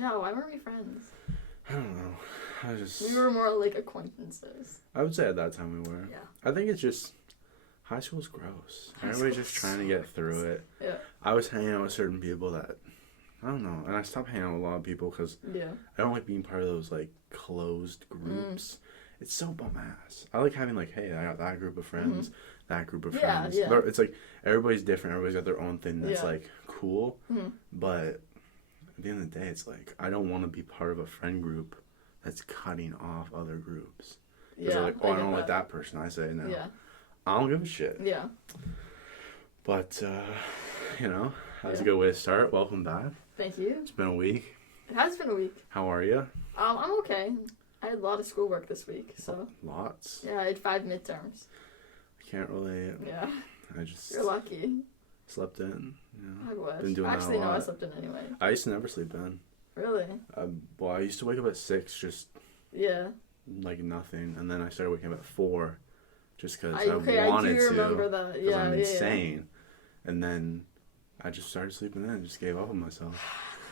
Yeah, why weren't we friends? I don't know. We were more like acquaintances. I would say at that time we were. Yeah. I think it's just, high school's gross. Everybody's just trying to get through it. Yeah. I was hanging out with certain people that, I don't know, and I stopped hanging out with a lot of people because I don't like being part of those, like, closed groups. It's so bum ass. I like having, like, hey, I got that group of friends, that group of friends. Yeah. It's like, everybody's different. Everybody's got their own thing that's, like, cool. But at the end of the day, it's like, I don't want to be part of a friend group that's cutting off other groups. Because they're like, oh, I don't like that person. I say, no. Yeah. I don't give a shit. Yeah. But, you know, that's a good way to start. Welcome back. Thank you. It's been a week. It has been a week. How are you? I'm okay. I had a lot of schoolwork this week, so. Lots? Yeah, I had 5 midterms. I can't relate. Yeah. You're lucky. Slept in. Yeah. I was. Been doing Actually, that a lot. No, I slept in anyway. I used to never sleep in. Really? Well, I used to wake up at 6, just like nothing, and then I started waking up at 4, just because I wanted to. Remember that. Because I'm insane, and then I just started sleeping in, and just gave up on myself.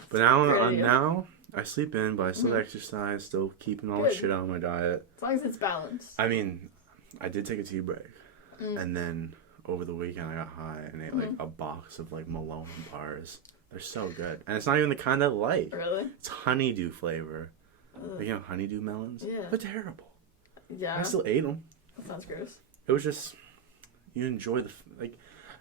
But now I sleep in, but I still exercise, still keeping all the shit out of my diet. As long as it's balanced. I mean, I did take a tea break, and then over the weekend I got high and ate like a box of like Malone bars. They're so good. And it's not even the kind I like. Really? It's honeydew flavor. Like, you know, honeydew melons? Yeah. They're terrible. Yeah. I still ate them. That sounds gross. It was just, you enjoy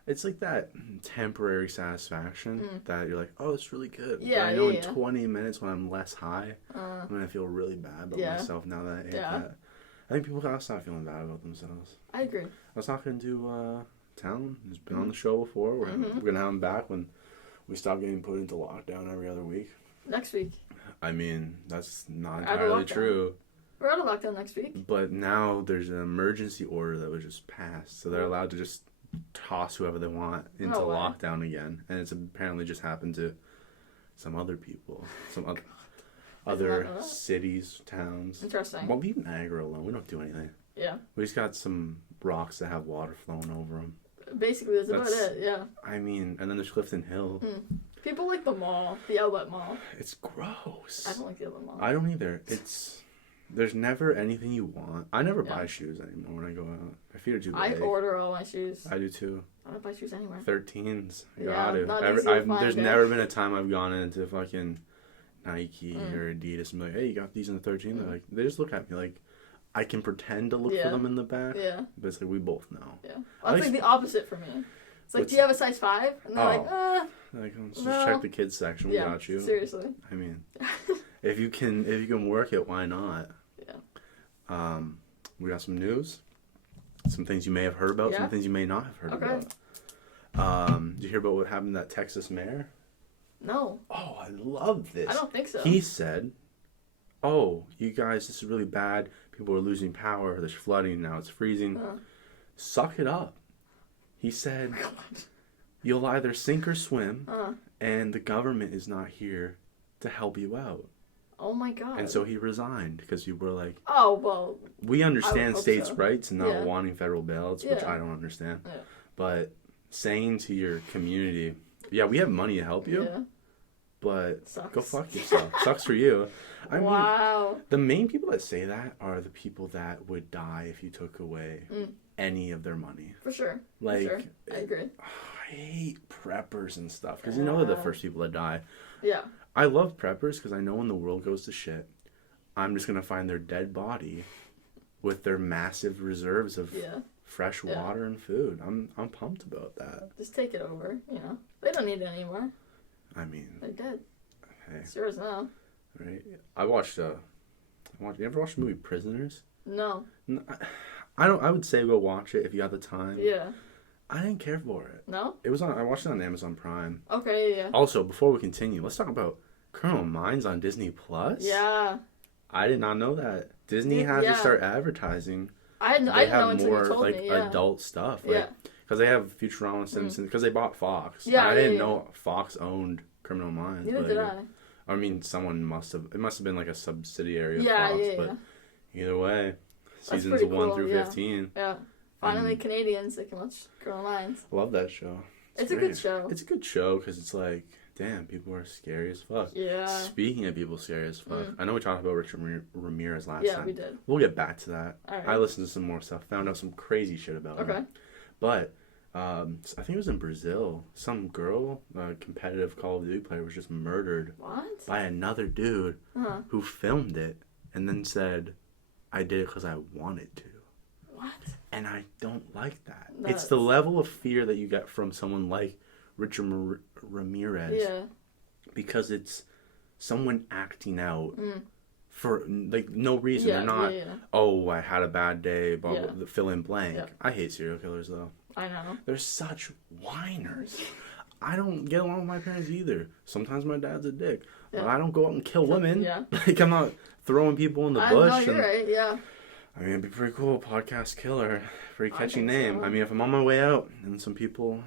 it's like that temporary satisfaction that you're like, oh, it's really good. Yeah, but I know in 20 minutes when I'm less high, I'm going to feel really bad about myself now that I ate that. I think people gotta stop feeling bad about themselves. I agree. I was talking to Talon, who's been on the show before. We're going to have him back when we stop getting put into lockdown every other week. Next week. I mean, that's not entirely true. We're out of lockdown next week. But now there's an emergency order that was just passed. So they're allowed to just toss whoever they want into lockdown again. And it's apparently just happened to some other people. Some other cities, towns. Interesting. Well, leave Niagara alone. We don't do anything. Yeah. We just got some rocks that have water flowing over them. Basically, that's about it, yeah. I mean, and then there's Clifton Hill. People like the mall, the outlet mall. It's gross. I don't like the outlet mall. I don't either. There's never anything you want. I never buy shoes anymore when I go out. My feet are too big. I order all my shoes. I do too. I don't buy shoes anywhere. 13s. There's never been a time I've gone into fucking Nike or Adidas and be like, hey, you got these in the 13? They're like, they just look at me like, I can pretend to look for them in the back. Yeah. But it's like, we both know. Yeah. Well, it's like the opposite for me. It's like, do you have a size 5? And they're like, Like, let's just check the kids section. We got you. Seriously. I mean, if you can work it, why not? Yeah. We got some news. Some things you may have heard about. Some things you may not have heard about. Did you hear about what happened to that Texas mayor? No. Oh, I love this. I don't think so. He said, oh, you guys, this is really bad. People are losing power. There's flooding. Now it's freezing. Suck it up. He said, you'll either sink or swim, and the government is not here to help you out. Oh, my God. And so he resigned because you were like, oh, well. We understand states' rights and not wanting federal bailouts, which I don't understand. Yeah. But saying to your community, yeah, we have money to help you, but go fuck yourself. Sucks for you. I mean, the main people that say that are the people that would die if you took away any of their money. For sure. Like, for sure. I agree. I hate preppers and stuff because you know they're the first people to die. Yeah. I love preppers because I know when the world goes to shit, I'm just going to find their dead body with their massive reserves of fresh water and food. I'm pumped about that. Just take it over, you know. They don't need it anymore. I mean, they're dead. Hey. It's yours now. Right. You ever watched the movie Prisoners? No. I would say go watch it if you have the time. Yeah. I didn't care for it. No? I watched it on Amazon Prime. Okay, yeah. Also, before we continue, let's talk about Criminal Minds on Disney Plus. Yeah. I did not know that. Disney has to start advertising. I didn't know until you told me. Yeah. Adult stuff. Because they have Futurama, Simpsons, because they bought Fox. Yeah, I didn't know Fox owned Criminal Minds. Neither did I. I mean, someone must have. It must have been like a subsidiary of Fox. But either way, seasons 1 through 15. Yeah. Finally, Canadians that can watch Criminal Minds. Love that show. It's a good show. It's a good show because it's like damn, people are scary as fuck. Yeah. Speaking of people scary as fuck, I know we talked about Richard Ramirez last time. Yeah, we did. We'll get back to that. All right. I listened to some more stuff, found out some crazy shit about him. But I think it was in Brazil. Some girl, a competitive Call of Duty player, was just murdered by another dude who filmed it and then said, I did it because I wanted to. What? And I don't like that. It's the level of fear that you get from someone like Richard Ramirez. Yeah. Because it's someone acting out for like no reason. They're not, oh, I had a bad day, blah, blah, fill in blank. Yeah. I hate serial killers, though. I know. They're such whiners. I don't get along with my parents either. Sometimes my dad's a dick. Yeah. But I don't go out and kill women. Yeah. Like, I'm not throwing people in the bush. No, you're right, yeah. I mean, it'd be pretty cool. Podcast killer. Pretty catchy name. So. I mean, if I'm on my way out and some people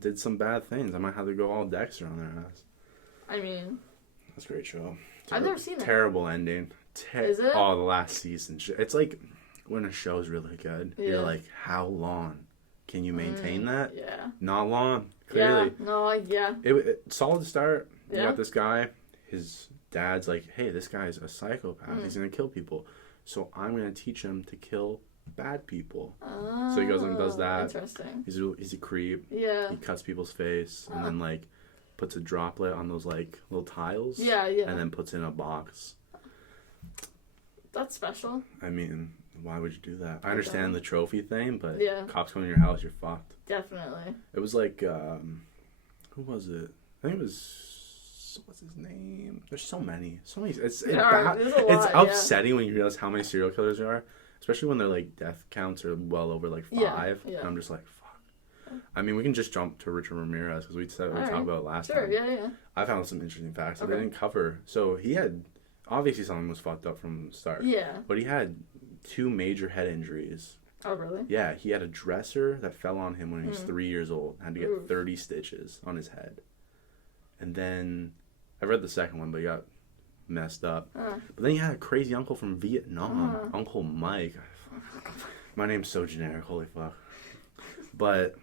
did some bad things, I might have to go all Dexter on their ass. I mean... That's a great show. I've never seen it. Terrible ending. Is it? Oh, the last season. It's like when a show's really good. Yeah. You're like, how long can you maintain that? Yeah. Not long. Clearly. Yeah. No, yeah. It solid start. You got this guy. His dad's like, hey, this guy's a psychopath. He's going to kill people. So I'm going to teach him to kill bad people. Oh, so he goes and does that. Interesting. He's a creep. Yeah. He cuts people's face and then like puts a droplet on those like little tiles. Yeah, yeah. And then puts it in a box. That's special. I mean, why would you do that? I understand the trophy thing, but cops come to your house, you're fucked. Definitely. It was like, who was it? I think it was, what's his name? There's so many. It's upsetting when you realize how many serial killers there are, especially when their like death counts are well over like 5. Yeah. And I'm just like, fuck. I mean, we can just jump to Richard Ramirez because we said we talked about it last time. Yeah. I found some interesting facts that they didn't cover. So he had, obviously something was fucked up from the start. Yeah. But he had 2 major head injuries. Oh, really? Yeah, he had a dresser that fell on him when he was 3 years old. Had to get 30 stitches on his head. And then, I read the second one, but he got messed up. But then he had a crazy uncle from Vietnam, Uncle Mike. My name's so generic, holy fuck. But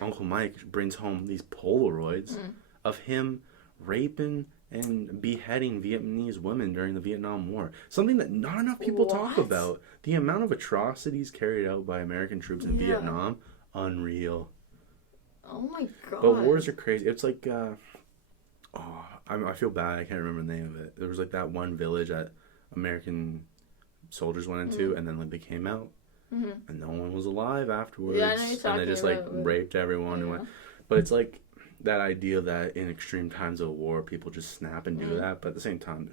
Uncle Mike brings home these Polaroids of him raping and beheading Vietnamese women during the Vietnam War. Something that not enough people talk about. The amount of atrocities carried out by American troops in Vietnam, unreal. Oh my god. But wars are crazy. It's like, I feel bad. I can't remember the name of it. There was like that one village that American soldiers went into, and then like they came out, and no one was alive afterwards. Yeah, I know you're talking and they just like raped everyone and went. But it's like that idea that in extreme times of war, people just snap and do that. But at the same time,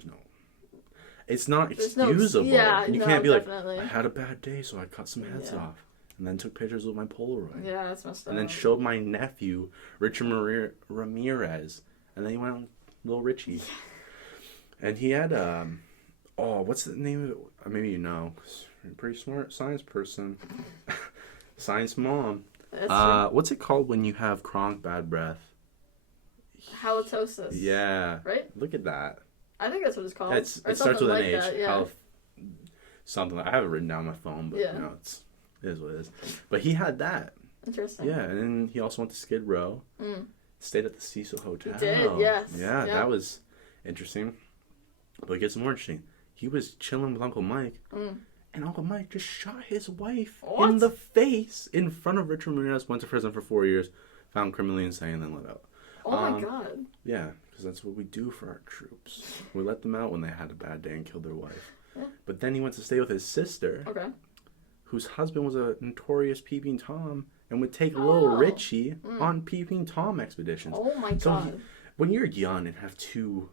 it's not excusable. You can't be definitely. Like, I had a bad day, so I cut some heads off. And then took pictures with my Polaroid. Yeah, that's messed up. And then showed my nephew, Richard Ramirez. And then he went on Little Richie. And he had, what's the name of it? Maybe you know. 'Cause you're a pretty smart science person. Science mom. What's it called when you have chronic bad breath? Halitosis. Yeah. Right? Look at that. I think that's what it's called. It starts with an H. Something. I have it written down on my phone, but it is what it is. But he had that. Interesting. Yeah, and then he also went to Skid Row. Stayed at the Cecil Hotel. He did, yes. Yeah, that was interesting. But it gets more interesting. He was chilling with Uncle Mike, and Uncle Mike just shot his wife in the face in front of Richard Ramirez. Went to prison for 4 years, found criminally insane, and then let out. Oh my god. Yeah, because that's what we do for our troops. We let them out when they had a bad day and killed their wife. Yeah. But then he went to stay with his sister, whose husband was a notorious peeping Tom. And would take little Richie on peeping Tom expeditions. Oh my god! When you're young and have 2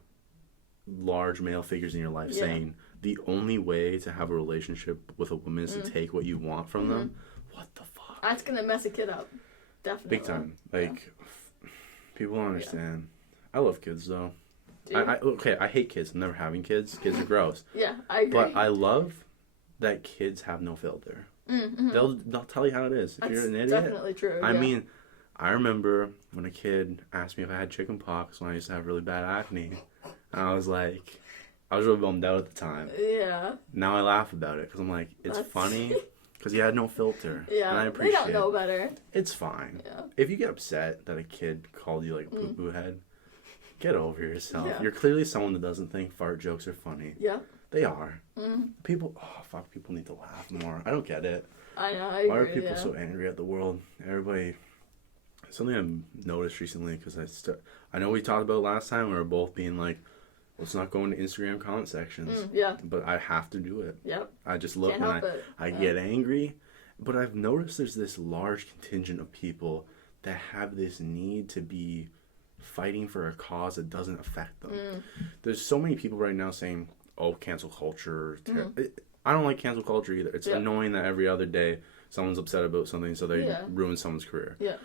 large male figures in your life saying the only way to have a relationship with a woman is to take what you want from them, what the fuck? That's gonna mess a kid up, definitely. Big time. Like people don't understand. I love kids though. I hate kids. I'm never having kids. Kids are gross. Yeah, I agree. But I love that kids have no filter. They'll tell you how it is. If you're an idiot, definitely true. I mean, I remember when a kid asked me if I had chicken pox when I used to have really bad acne, and I was like, I was really bummed out at the time. Yeah. Now I laugh about it because I'm like, it's funny because he had no filter. Yeah. And I appreciate it. They don't know better. It's fine. Yeah. If you get upset that a kid called you like a poo-poo head, Get over yourself. Yeah. You're clearly someone that doesn't think fart jokes are funny. Yeah. They are. Mm-hmm. People need to laugh more. I don't get it. I know, I agree. Why are people so angry at the world? Everybody... Something I've noticed recently, because I know we talked about it last time, we were both being like, let's not go into Instagram comment sections. Yeah. But I have to do it. Yep. I just look and I get angry. But I've noticed there's this large contingent of people that have this need to be fighting for a cause that doesn't affect them. There's so many people right now saying, oh, cancel culture. I don't like cancel culture either. It's annoying that every other day someone's upset about something, so they ruin someone's career. Yeah.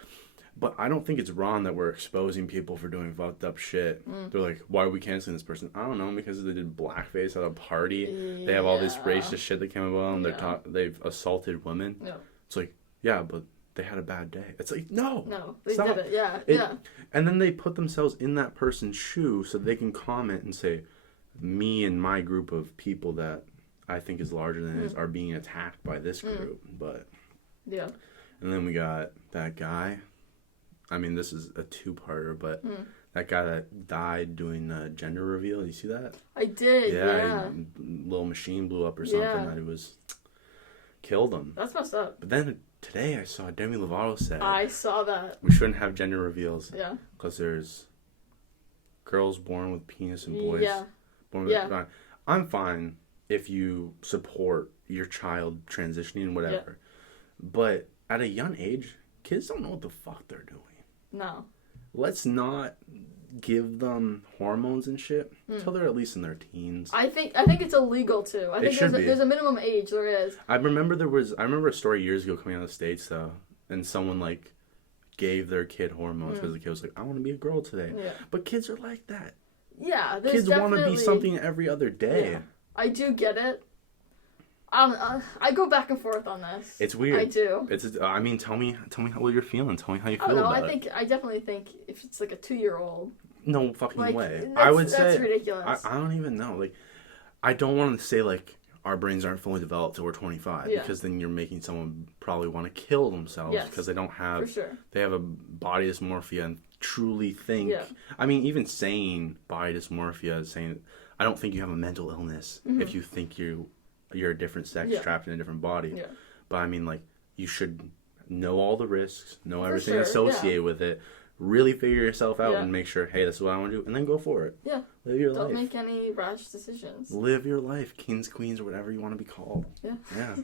But I don't think it's wrong that we're exposing people for doing fucked up shit. They're like, why are we canceling this person? I don't know, because they did blackface at a party. Yeah. They have all this racist shit that came about, and they've assaulted women. Yeah. It's like, yeah, but they had a bad day. It's like, no, they did it. Yeah. And then they put themselves in that person's shoe so they can comment and say, me and my group of people that I think is larger than it is are being attacked by this group. But yeah. And then we got that guy. I mean, this is a two-parter, but that guy that died doing gender reveal, you see that? I did, yeah. Little machine blew up or something that it was... Killed him. That's messed up. But then today I saw Demi Lovato said... I saw that. We shouldn't have gender reveals. Yeah. Because there's girls born with penis and boys born with... Yeah. I'm fine if you support your child transitioning, whatever. Yeah. But at a young age, kids don't know what the fuck they're doing. No. Let's not give them hormones and shit until they're at least in their teens. I think it's illegal too. I think there's a minimum age. There is. I remember a story years ago coming out of the States though, and someone like gave their kid hormones because the kid was like, I want to be a girl today. Yeah. But kids are like that. Yeah, kids want to be something every other day. Yeah. I do get it. I go back and forth on this. It's weird. I do. I mean, tell me how you're feeling. Tell me how you feel about it. I definitely think if it's like a 2-year-old. No fucking way. I would say that's ridiculous. I don't even know. Like, I don't want to say like our brains aren't fully developed till we're 25 because then you're making someone probably want to kill themselves because they don't have. For sure. They have a body dysmorphia and truly think. Yeah. I mean, even saying body dysmorphia is saying I don't think you have a mental illness if you think you're a different sex trapped in a different body. Yeah. But I mean, like, you should know all the risks, know everything associated with it, really figure yourself out and make sure, hey, this is what I want to do, and then go for it. Yeah. Live your life. Don't make any rash decisions. Live your life. Kings, queens, or whatever you want to be called. Yeah. Yeah.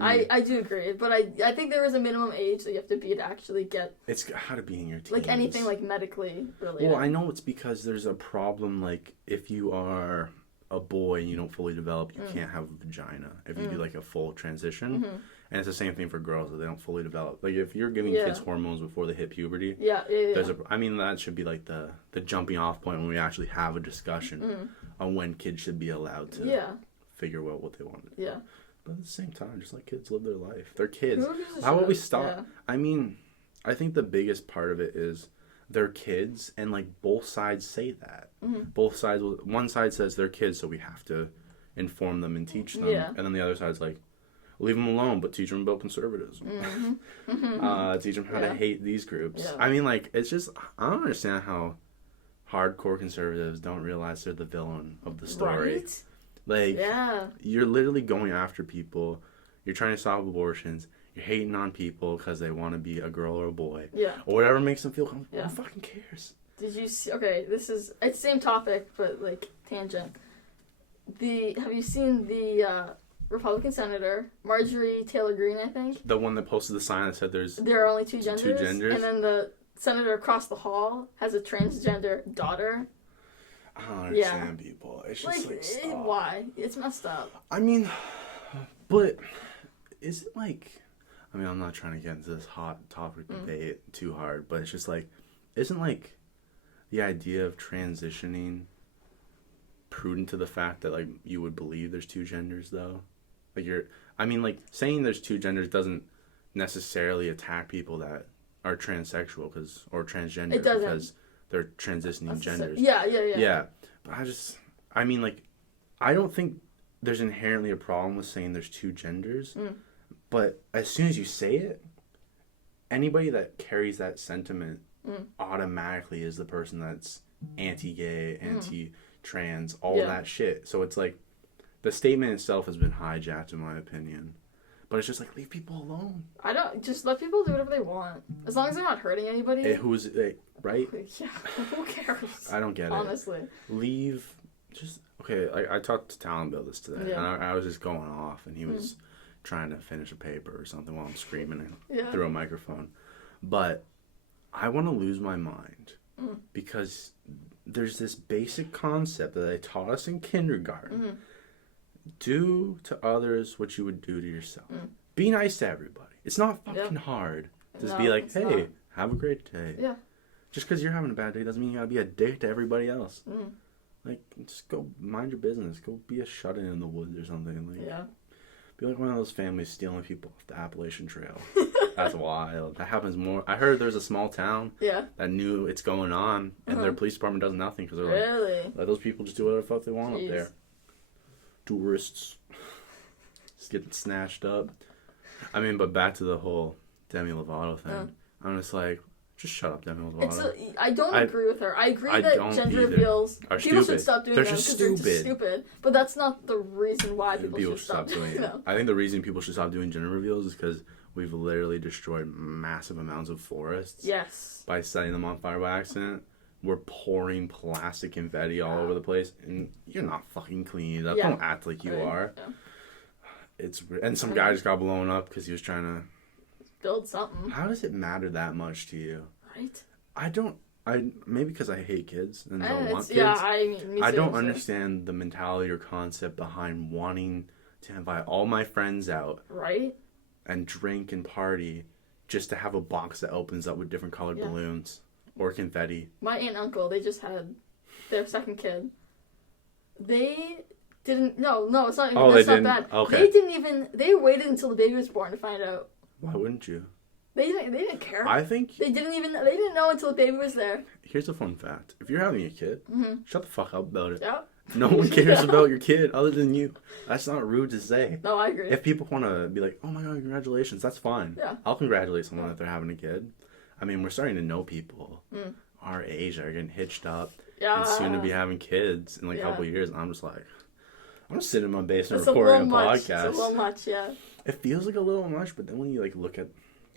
I do agree, but I think there is a minimum age that you have to be to actually get... It's got to be in your teens. Like anything like medically related. Well, I know it's because there's a problem, like, if you are a boy and you don't fully develop, you can't have a vagina if you do like a full transition. And it's the same thing for girls that they don't fully develop. Like if you're giving kids hormones before they hit puberty, there's I mean that should be like the jumping off point when we actually have a discussion on when kids should be allowed to figure out what they want to do. Yeah. But at the same time, just let kids live their life. They're kids. How about we stop? Yeah. I mean, I think the biggest part of it is they're kids, and like both sides say that. Both sides, one side says they're kids, so we have to inform them and teach them, and then the other side's like, leave them alone, but teach them about conservatism. Teach them how to hate these groups. I mean, like, it's just, I don't understand how hardcore conservatives don't realize they're the villain of the story. Right? Like, you're literally going after people. You're trying to stop abortions. You're hating on people because they want to be a girl or a boy. Yeah. Or whatever makes them feel comfortable. Who fucking cares? Did you see... Okay, it's the same topic, but, like, tangent. Have you seen the Republican Senator, Marjorie Taylor Greene, I think? The one that posted the sign that said there are only two genders? Two genders? And then the senator across the hall has a transgender daughter. I don't understand people. It's just stop. Why? It's messed up. I mean, but is it like... I mean, I'm not trying to get into this hot topic debate too hard, but it's just like, isn't like the idea of transitioning prudent to the fact that like you would believe there's two genders though? Like like saying there's two genders doesn't necessarily attack people that are transsexual or transgender because they're transitioning genders. Yeah. But I mean like, I don't think there's inherently a problem with saying there's two genders. But as soon as you say it, anybody that carries that sentiment automatically is the person that's anti-gay, anti-trans, all that shit. So it's like, the statement itself has been hijacked, in my opinion. But it's just like, leave people alone. Just let people do whatever they want. As long as they're not hurting anybody. Right? Yeah, who cares? I don't get it. Honestly. I talked to Talon about this today, and I was just going off, and he was trying to finish a paper or something while I'm screaming through a microphone. But I want to lose my mind because there's this basic concept that they taught us in kindergarten. Do to others what you would do to yourself. Be nice to everybody. It's not fucking hard. Just be like, hey, have a great day. Yeah. Just because you're having a bad day doesn't mean you gotta be a dick to everybody else. Like, just go mind your business. Go be a shut-in in the woods or something. Like, be like one of those families stealing people off the Appalachian Trail. That's wild. That happens more. I heard there's a small town that knew it's going on, and their police department does nothing because they're like, let those people just do whatever the fuck they want up there. Tourists just getting snatched up. I mean, but back to the whole Demi Lovato thing. I'm just like, just shut up, Demi Lovato. I don't agree with her. I agree that gender reveals, people should stop doing them because they're just stupid. But that's not the reason why people should stop doing it. No. I think the reason people should stop doing gender reveals is because we've literally destroyed massive amounts of forests. Yes. By setting them on fire by accident. We're pouring plastic confetti all over the place, and you're not fucking cleaning it up. Don't act like you are. Yeah. And some guy just got blown up because he was trying to build something. How does it matter that much to you? Right. Maybe because I hate kids and don't want kids. Yeah, me too, I don't understand the mentality or concept behind wanting to invite all my friends out. Right. And drink and party just to have a box that opens up with different colored balloons. Or confetti. My aunt and uncle, they just had their second kid. They didn't... No, it's not even... Oh, that's they not didn't? bad. Okay. They didn't even... They waited until the baby was born to find out. Why wouldn't you? They didn't care. I think... They didn't know until the baby was there. Here's a fun fact. If you're having a kid, shut the fuck up about it. Yeah. No one cares about your kid other than you. That's not rude to say. No, I agree. If people want to be like, oh my god, congratulations, that's fine. Yeah. I'll congratulate someone if they're having a kid. I mean, we're starting to know people our age that are getting hitched up and soon to be having kids in like a couple of years. And I'm just like, I'm just sitting in my basement recording a podcast. It's a little much, yeah. It feels like a little much, but then when you like look at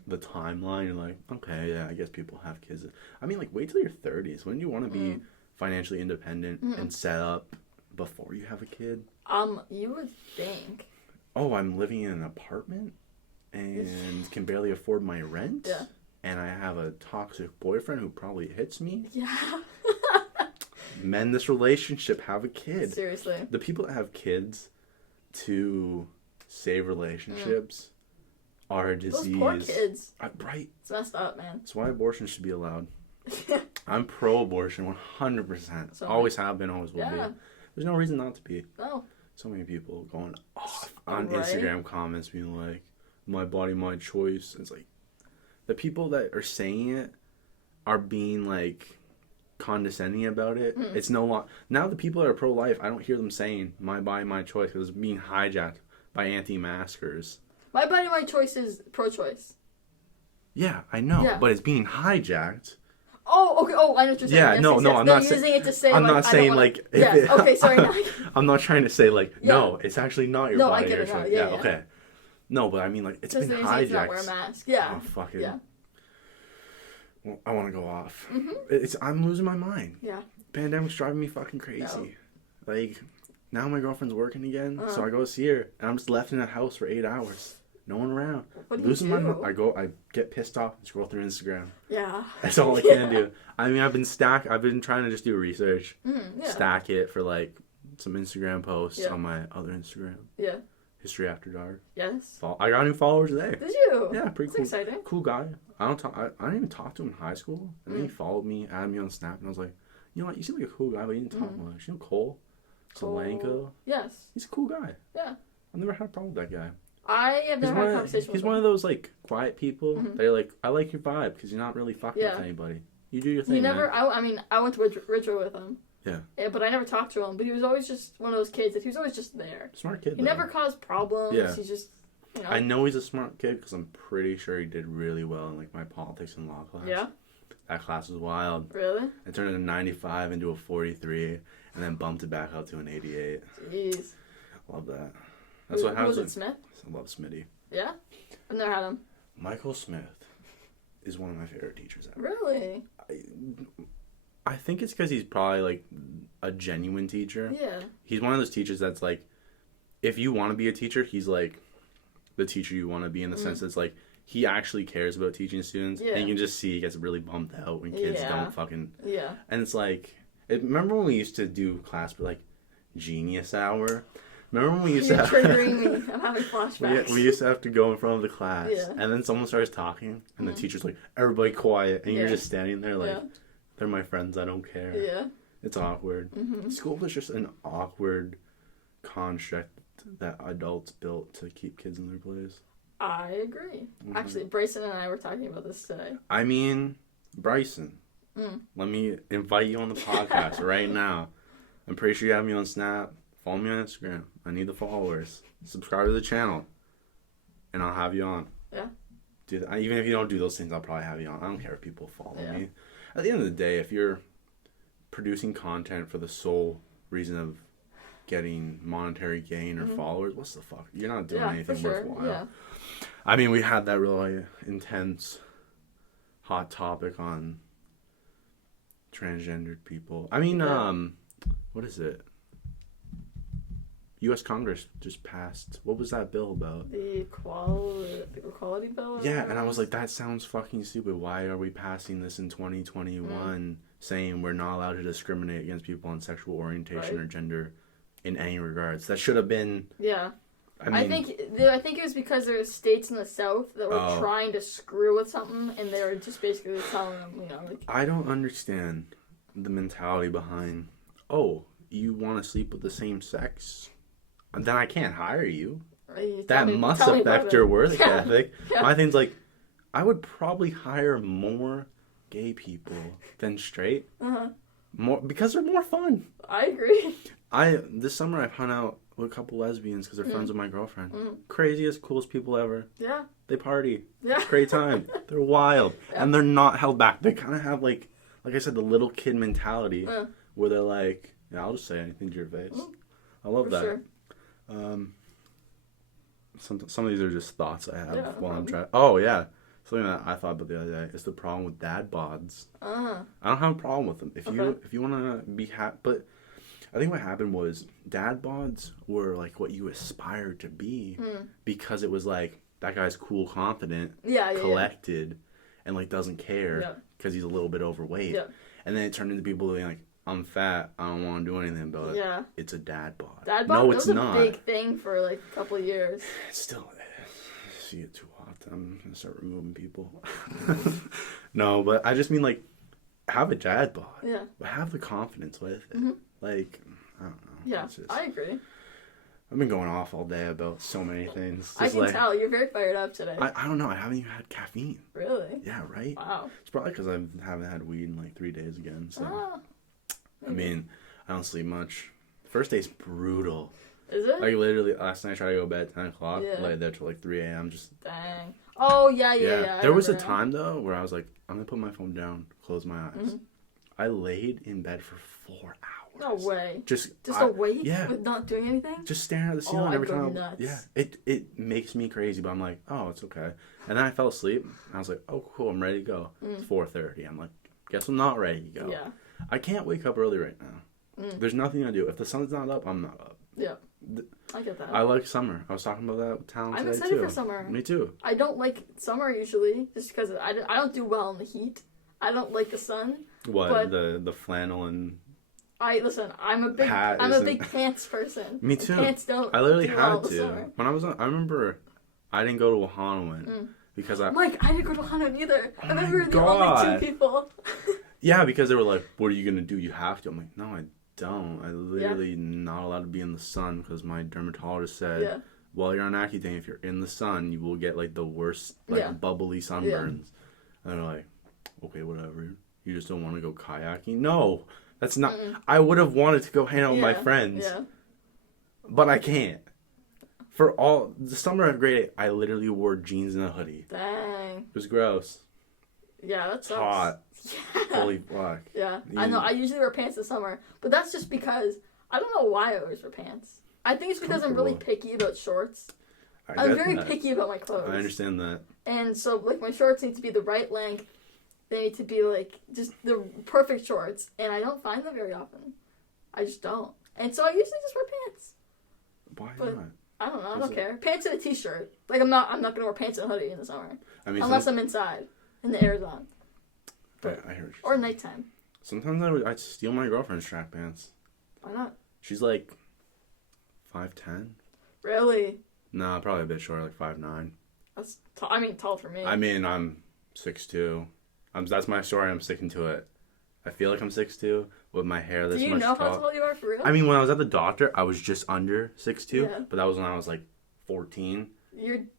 the timeline, you're like, okay, yeah, I guess people have kids. I mean, like, wait till your 30s. When do you want to be financially independent and set up before you have a kid? You would think. Oh, I'm living in an apartment and can barely afford my rent? Yeah. And I have a toxic boyfriend who probably hits me? Yeah. Mend this relationship, have a kid. Seriously. The people that have kids to save relationships are a disease. Those poor kids. Right. It's messed up, man. That's why abortion should be allowed. I'm pro-abortion 100%. Always have been, always will be. There's no reason not to be. No. So many people going off on Instagram comments being like, my body, my choice. It's like, the people that are saying it are being like condescending about it. It's no longer... Now the people that are pro-life, I don't hear them saying my body, my choice because it's being hijacked by anti-maskers. My body, my choice is pro-choice. Yeah, I know, but it's being hijacked. Oh, okay. Oh, I know what you're saying. Yeah, yes, no, yes, no, yes. I'm They're not using saying... it to say, I'm like, not saying, like... Yes, okay, sorry. I'm not trying to say, like, no, it's actually not your body, your choice. Yeah, okay. No, but I mean, like, it's been hijacked. Not wear a mask. Yeah. Oh, fuck it. Yeah. Well, I want to go off. I'm losing my mind. Yeah. Pandemic's driving me fucking crazy. No. Like, now my girlfriend's working again, so I go see her, and I'm just left in a house for 8 hours. No one around. What do you do? My mind. I get pissed off and scroll through Instagram. Yeah. That's all I can do. I mean, I've been trying to just do research. Stack it for, like, some Instagram posts on my other Instagram. Yeah. History After Dark. Yes. I got new followers today. Did you? Yeah, pretty cool. That's exciting. Cool guy. I didn't even talk to him in high school. And then he followed me, added me on Snap, and I was like, you know what? You seem like a cool guy, but you didn't talk much. You know Cole? Solanko? Yes. He's a cool guy. Yeah. I've never had a problem with that guy. I have never had a conversation with him. He's one of those, like, quiet people that are like, I like your vibe because you're not really fucking with anybody. You do your thing, man. I went to Ridgewood with him. Yeah. But I never talked to him. But he was always just one of those kids that he was always just there. Smart kid, He never caused problems. Yeah. He's just, you know. I know he's a smart kid because I'm pretty sure he did really well in, like, my politics and law class. Yeah. That class was wild. Really? I turned a 95 into a 43, and then bumped it back up to an 88. Jeez. Love that. That's what happens. Was it Smith? I love Smitty. Yeah? I've never had him. Michael Smith is one of my favorite teachers ever. Really? I think it's because he's probably, like, a genuine teacher. Yeah. He's one of those teachers that's, like, if you want to be a teacher, he's, like, the teacher you want to be in the sense that it's, like, he actually cares about teaching students. Yeah. And you can just see he gets really bummed out when kids don't fucking... Yeah. And it's, like... Remember when we used to do class, like, Genius Hour? Remember when we used to have... You're triggering me. I'm having flashbacks. We used to have to go in front of the class. Yeah. And then someone starts talking, and the teacher's like, everybody quiet. And you're just standing there like, they're my friends, I don't care. Yeah. It's awkward. Mm-hmm. School is just an awkward construct that adults built to keep kids in their place. I agree. Mm-hmm. Actually, Bryson and I were talking about this today. I mean, Bryson, let me invite you on the podcast right now. I'm pretty sure you have me on Snap. Follow me on Instagram. I need the followers. Subscribe to the channel. And I'll have you on. Yeah. Dude, even if you don't do those things, I'll probably have you on. I don't care if people follow me. At the end of the day, if you're producing content for the sole reason of getting monetary gain or followers, what's the fuck? You're not doing anything worthwhile. Yeah. I mean, we had that really intense hot topic on transgendered people. I mean, what is it? U.S. Congress just passed. What was that bill about? The equality bill? Yeah, and I was like, that sounds fucking stupid. Why are we passing this in 2021 saying we're not allowed to discriminate against people on sexual orientation or gender in any regards? That should have been... Yeah. I think it was because there were states in the South that were trying to screw with something, and they were just basically telling them, like... I don't understand the mentality behind, you want to sleep with the same sex? Then I can't hire you. That must affect your work ethic. Yeah. My thing's like, I would probably hire more gay people than straight. More because they're more fun. I agree. This summer I've hung out with a couple lesbians because they're friends with my girlfriend. Craziest, coolest people ever. Yeah. They party. Yeah. Great time. They're wild. Yeah. And they're not held back. They kind of have like I said, the little kid mentality where they're like, yeah, I'll just say anything to your face. I love that. Sure. Some of these are just thoughts I have while I'm trying. Oh yeah, something that I thought about the other day is the problem with dad bods. I don't have a problem with them if you want to be happy. But I think what happened was dad bods were like what you aspired to be because it was like that guy's cool, confident, collected, and like doesn't care because he's a little bit overweight. And then it turned into people being like, I'm fat. I don't want to do anything about it. Yeah. It's a dad bod. Dad bod? No, it's not. That was a big thing for like a couple of years. It's still, if you get too hot, I'm going to start removing people. No, but I just mean like, have a dad bod. Yeah. But have the confidence with it. Like, I don't know. Yeah, I agree. I've been going off all day about so many things. I can tell. You're very fired up today. I don't know. I haven't even had caffeine. Really? Yeah, right? Wow. It's probably because I haven't had weed in like 3 days again, so... I mean, I don't sleep much. First day's brutal. Is it? Like, literally, last night I tried to go to bed at 10 o'clock. Yeah. Laid there till like 3 a.m. Just... Dang. Oh, yeah. There was a time, though, where I was like, I'm going to put my phone down, close my eyes. I laid in bed for 4 hours. No way. Just awake? Yeah. With not doing anything? Just staring at the ceiling every time. Nuts. Yeah. It makes me crazy, but I'm like, oh, it's okay. And then I fell asleep. And I was like, oh, cool, I'm ready to go. It's 4:30. I'm like, guess I'm not ready to go. Yeah. I can't wake up early right now. There's nothing I do. If the sun's not up, I'm not up. Yeah. I get that. I like summer. I was talking about that with Talon today, too. I'm excited for summer. Me too. I don't like summer usually, just because I don't do well in the heat. I don't like the sun. What, the flannel and... I'm a big pants person. Me too. Pants don't I literally do had well to. When I was I remember I didn't go to Wahanawan because Mike, I didn't go to Wahanawan either. I thought we were the only 2 people. Yeah, because they were like, what are you going to do? You have to. I'm like, no, I don't. I literally not allowed to be in the sun because my dermatologist said, well, you're on Accutane. If you're in the sun, you will get like the worst, bubbly sunburns. And they're like, okay, whatever. You just don't want to go kayaking? No, that's not. I would have wanted to go hang out with my friends. Yeah. But I can't. For all the summer of grade 8, I literally wore jeans and a hoodie. Dang. It was gross. Yeah, that sucks. Hot. Yeah. Holy fuck. Yeah, I know. I usually wear pants in summer, but that's just because I don't know why I always wear pants. I think it's because I'm really picky about shorts. I'm very picky about my clothes. I understand that. And so, like, my shorts need to be the right length. They need to be, like, just the perfect shorts. And I don't find them very often. I just don't. And so I usually just wear pants. Why not? I don't know. I don't care. Pants and a t-shirt. Like, I'm not going to wear pants and a hoodie in the summer. I mean, unless I'm inside and the air's on. But, I heard you. Or nighttime. Sometimes I'd steal my girlfriend's track pants. Why not? She's like 5'10". Really? No, probably a bit shorter, like 5'9". That's tall for me. I mean, I'm 6'2". That's my story. I'm sticking to it. I feel like I'm 6'2", with my hair this much tall. Do you know how tall you are for real? I mean, when I was at the doctor, I was just under 6'2", but that was when I was like 14.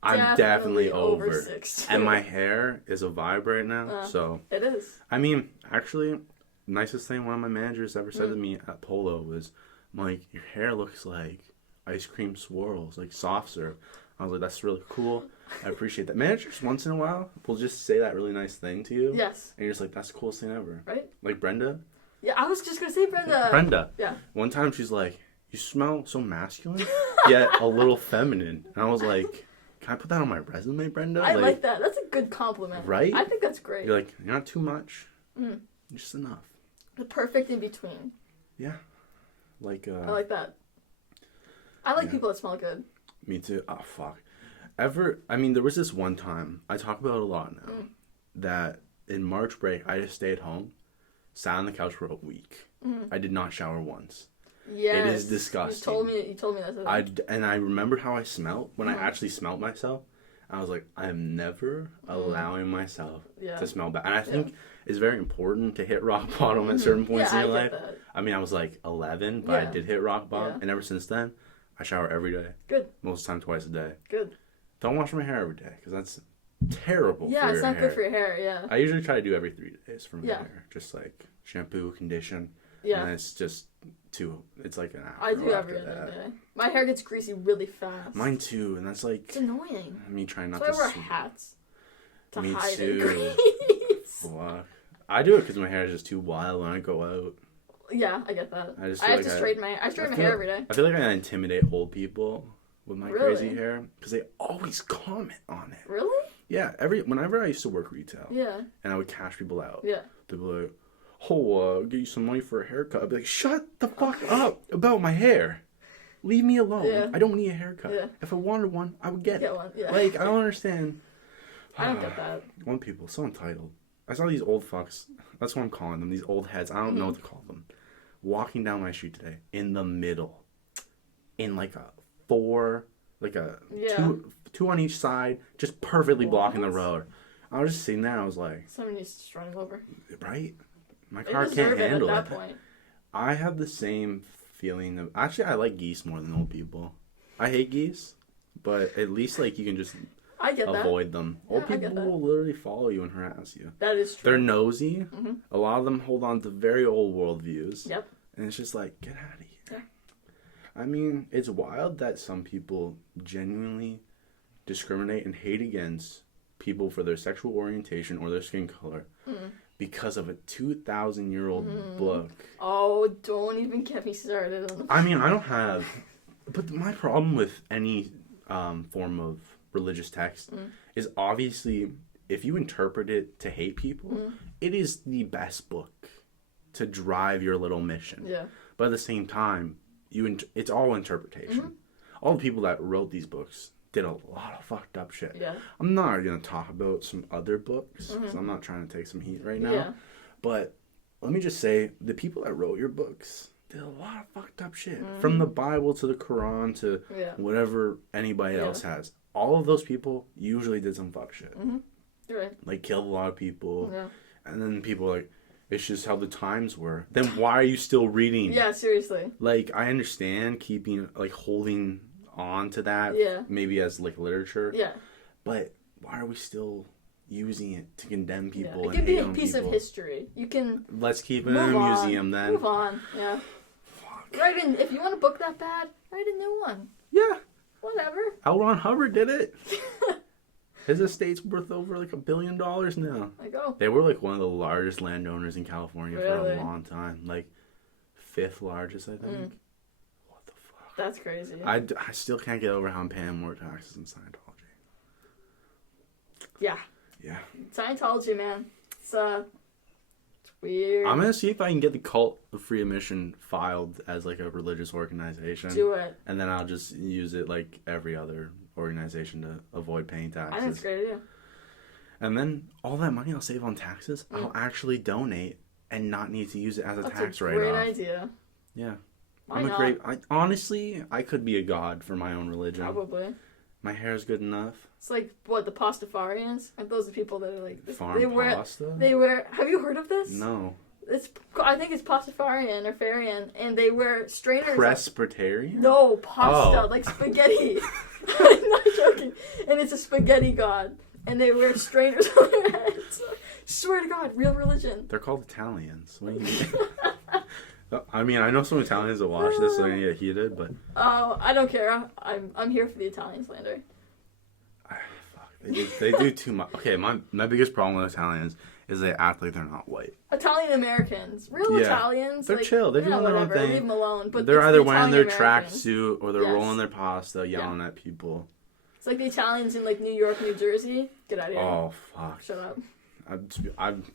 I'm definitely over 6'2". And my hair is a vibe right now, so. It is. I mean, actually, nicest thing one of my managers ever said to me at Polo was, Mike, your hair looks like ice cream swirls, like soft serve. I was like, that's really cool. I appreciate that. Managers, once in a while, will just say that really nice thing to you. Yes. And you're just like, that's the coolest thing ever. Right? Like Brenda. Yeah, I was just going to say Brenda. Brenda. Yeah. One time she's like, you smell so masculine, yet a little feminine. And I was like, can I put that on my resume, Brenda? I like that. That's a good compliment. Right? I think that's great. You're like, you're not too much. Just enough. The perfect in between. Yeah. Like, I like that. I like people that smell good. Me too. Oh, fuck. There was this one time, I talk about it a lot now, that in March break, I just stayed home, sat on the couch for a week. I did not shower once. Yes. It is disgusting. You told me that. And I remember how I smelled when I actually smelled myself. I was like, I'm never allowing myself to smell bad. And I think it's very important to hit rock bottom at certain points in your life. That. I mean, I was like 11, but I did hit rock bottom. And ever since then, I shower every day. Good. Most of the time, twice a day. Good. Don't wash my hair every day, because that's terrible for your hair. Yeah, it's not good for your hair, yeah. I usually try to do every 3 days for my hair. Just like shampoo, condition. Yeah. And it's just it's like an hour. I do every other day. My hair gets greasy really fast. Mine too, and that's like... It's annoying. Me trying not to... So I wear hats to hide too. Grease. Fuck. I do it because my hair is just too wild when I go out. Yeah, I get that. I have to straighten my hair every day. I feel like I intimidate old people with my crazy hair because they always comment on it. Really? Yeah. Whenever I used to work retail. Yeah. And I would cash people out. Yeah. They'd be like, I'll get you some money for a haircut. I'd be like, shut the fuck up about my hair. Leave me alone. Yeah. I don't need a haircut. Yeah. If I wanted one, I would get it. One. Yeah. Like, I don't understand. I don't get that. One people, so entitled. I saw these old fucks. That's what I'm calling them. These old heads. I don't know what to call them. Walking down my street today, in the middle, in like a two on each side, just perfectly blocking the road. I was just sitting there. I was like, someone needs to just run them over. Right? My car can't handle it. At that point. I have the same feeling of... Actually, I like geese more than old people. I hate geese, but at least like you can just avoid them. Old people will literally follow you and harass you. That is true. They're nosy. Mm-hmm. A lot of them hold on to very old worldviews. Yep. And it's just like, get out of here. Yeah. I mean, it's wild that some people genuinely discriminate and hate against people for their sexual orientation or their skin color because of a 2,000-year-old book. Oh, don't even get me started on I mean, I don't have... But my problem with any form of religious text is obviously, if you interpret it to hate people, it is the best book to drive your little mission. Yeah. But at the same time, it's all interpretation. All the people that wrote these books did a lot of fucked up shit. Yeah. I'm not going to talk about some other books because I'm not trying to take some heat right now. Yeah. But let me just say, the people that wrote your books did a lot of fucked up shit. From the Bible to the Quran to whatever anybody else has. All of those people usually did some fuck shit. You're right. Like killed a lot of people. Yeah. And then people like, it's just how the times were. Then why are you still reading? Yeah, seriously. Like, I understand holding on to that. Yeah. Maybe as like literature. Yeah. But why are we still using it to condemn people? Yeah. It can be a piece of history. You can. Let's keep it in a museum then. Move on. Yeah. Fuck. If you want a book that bad, write a new one. Yeah. Whatever. L. Ron Hubbard did it. His estate's worth over like $1 billion now. I go. They were like one of the largest landowners in California for a long time. Like 5th largest, I think. What the fuck? That's crazy. I still can't get over how I'm paying more taxes in Scientology. Yeah. Yeah. Scientology, man. It's weird. I'm gonna see if I can get the cult of free admission filed as like a religious organization. Do it. And then I'll just use it like every other organization to avoid paying taxes. I think it's a great idea. And then all that money I'll save on taxes, I'll actually donate and not need to use it as a tax write-off. Great idea. Yeah. Why not? Honestly, I could be a god for my own religion. Probably. My hair is good enough. It's like, what, the Pastafarians? Aren't those the people that are like... Pasta? They wear... Have you heard of this? No. I think it's Pastafarian or Farian, and they wear strainers... Presbyterian? No, pasta, like spaghetti. I'm not joking. And it's a spaghetti god. And they wear strainers on their heads. Swear to God, real religion. They're called Italians. What do you mean? I mean, I know some Italians that watch this, so they're gonna get heated, but... Oh, I don't care. I'm here for the Italian slander. They do too much. Okay, my biggest problem with Italians is they act like they're not white. Italian Americans. Real Italians. They're chill. They're doing their own thing. Leave them alone. But they're either wearing their tracksuit or they're rolling their pasta, yelling at people. It's like the Italians in like New York, New Jersey. Get out of here. Oh, fuck. Shut up.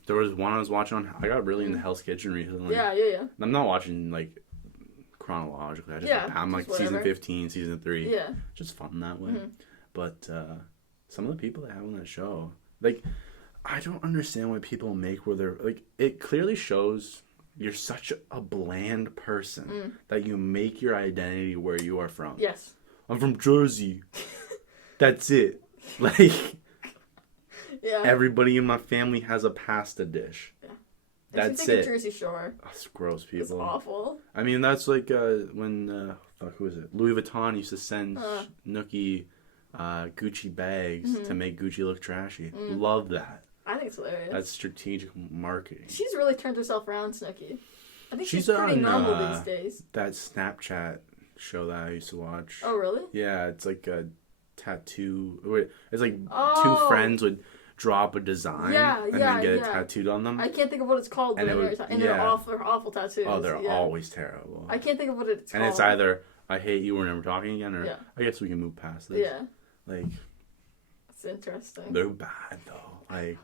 There was one I was watching on... I got really into Hell's Kitchen recently. Yeah. I'm not watching, like, chronologically. I'm like season 15, season 3. Yeah. Just fun that way. Mm-hmm. But some of the people they have on that show, like, I don't understand why people make where they're... Like, it clearly shows you're such a bland person that you make your identity where you are from. Yes. I'm from Jersey. That's it. Like... Yeah. Everybody in my family has a pasta dish. Yeah. That's it. Jersey Shore. That's gross, people. It's awful. I mean, that's like when who is it? Louis Vuitton used to send Nookie Gucci bags to make Gucci look trashy. Love that. I think it's hilarious. That's strategic marketing. She's really turned herself around, Snooki. I think she's pretty normal these days. That Snapchat show that I used to watch. Oh, really? Yeah, it's like a tattoo. It's like two friends would drop a design and then get it tattooed on them. I can't think of what it's called, but they're awful tattoos. Oh, they're always terrible. I can't think of what it's called. And it's either I hate you, we're never talking again, or I guess we can move past this. Yeah. Like, it's interesting. They're bad though. Like,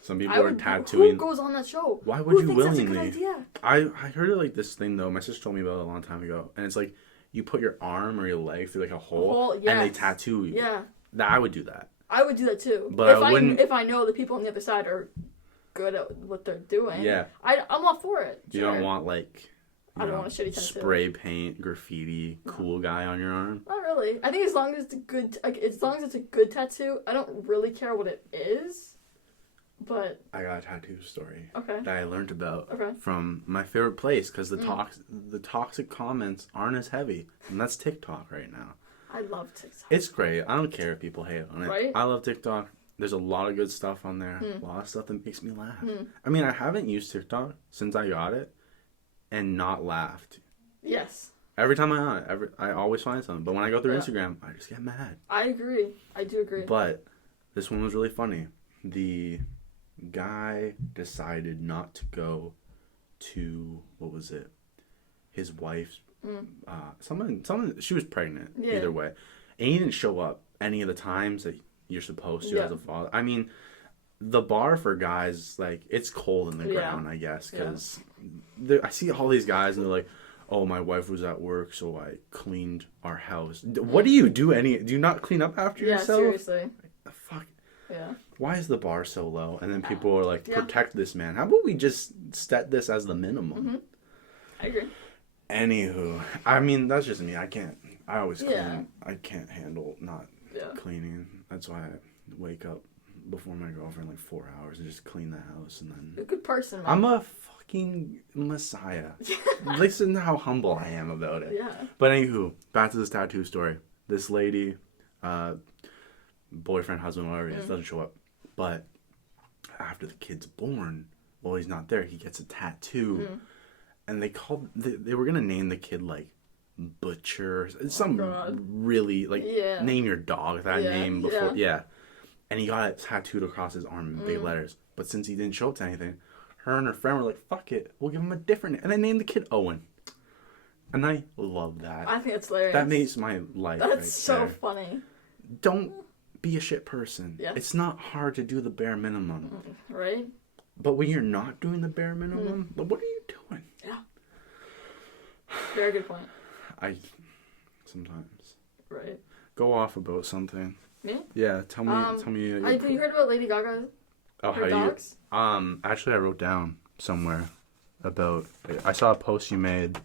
some people are tattooing. Who goes on that show? Why would you willingly? That's a good idea? I heard of like this thing though. My sister told me about it a long time ago, and it's like you put your arm or your leg through like a hole and they tattoo you. Yeah. I would do that. I would do that too. But if I know the people on the other side are good at what they're doing. Yeah. I'm all for it. You don't want like I don't want a shitty tattoo. Spray paint, graffiti, cool guy on your arm. Not really. I think as long as it's a good tattoo, I don't really care what it is. But I got a tattoo story. Okay. That I learned about from my favorite place because the toxic comments aren't as heavy, and that's TikTok right now. I love TikTok. It's great. I don't care if people hate on it. Right? I love TikTok. There's a lot of good stuff on there. A lot of stuff that makes me laugh. I mean, I haven't used TikTok since I got it and not laughed. Yes. Every time I'm on it, I always find something. But when I go through Instagram, I just get mad. I agree. I do agree. But this one was really funny. The guy decided not to go to, what was it? His wife's someone she was pregnant either way, and he didn't show up any of the times that you're supposed to as a father. I mean, the bar for guys, like, it's cold in the ground, I guess, because I see all these guys and they're like, oh, my wife was at work, so I cleaned our house. What do you do? Do you not clean up after yourself? Yeah, seriously. The fuck. Yeah. Why is the bar so low? And then people are like, protect this man. How about we just set this as the minimum? I agree. Anywho, I mean, that's just me. I always clean. I can't handle not cleaning. That's why I wake up before my girlfriend like 4 hours and just clean the house. And then you're a good person, man. I'm a fucking messiah. Listen to how humble I am about it. Yeah. But anywho, back to this tattoo story. This lady, boyfriend, husband, whatever it is, doesn't show up. But after the kid's born, while he's not there, he gets a tattoo. And they were going to name the kid, like, Butcher. Some really, like, name your dog that name before. Yeah. and he got it tattooed across his arm in big letters. But since he didn't show up to anything, her and her friend were like, fuck it, we'll give him a different name. And they named the kid Owen. And I love that. I think it's hilarious. That makes my life That's so funny. Don't be a shit person. Yeah. It's not hard to do the bare minimum. Right? But when you're not doing the bare minimum, what are you doing? Yeah. Very good point. I sometimes. Right. Go off about something. Me? Yeah, tell me. You heard about Lady Gaga? Her dogs? Actually, I wrote down somewhere about. I saw a post you made,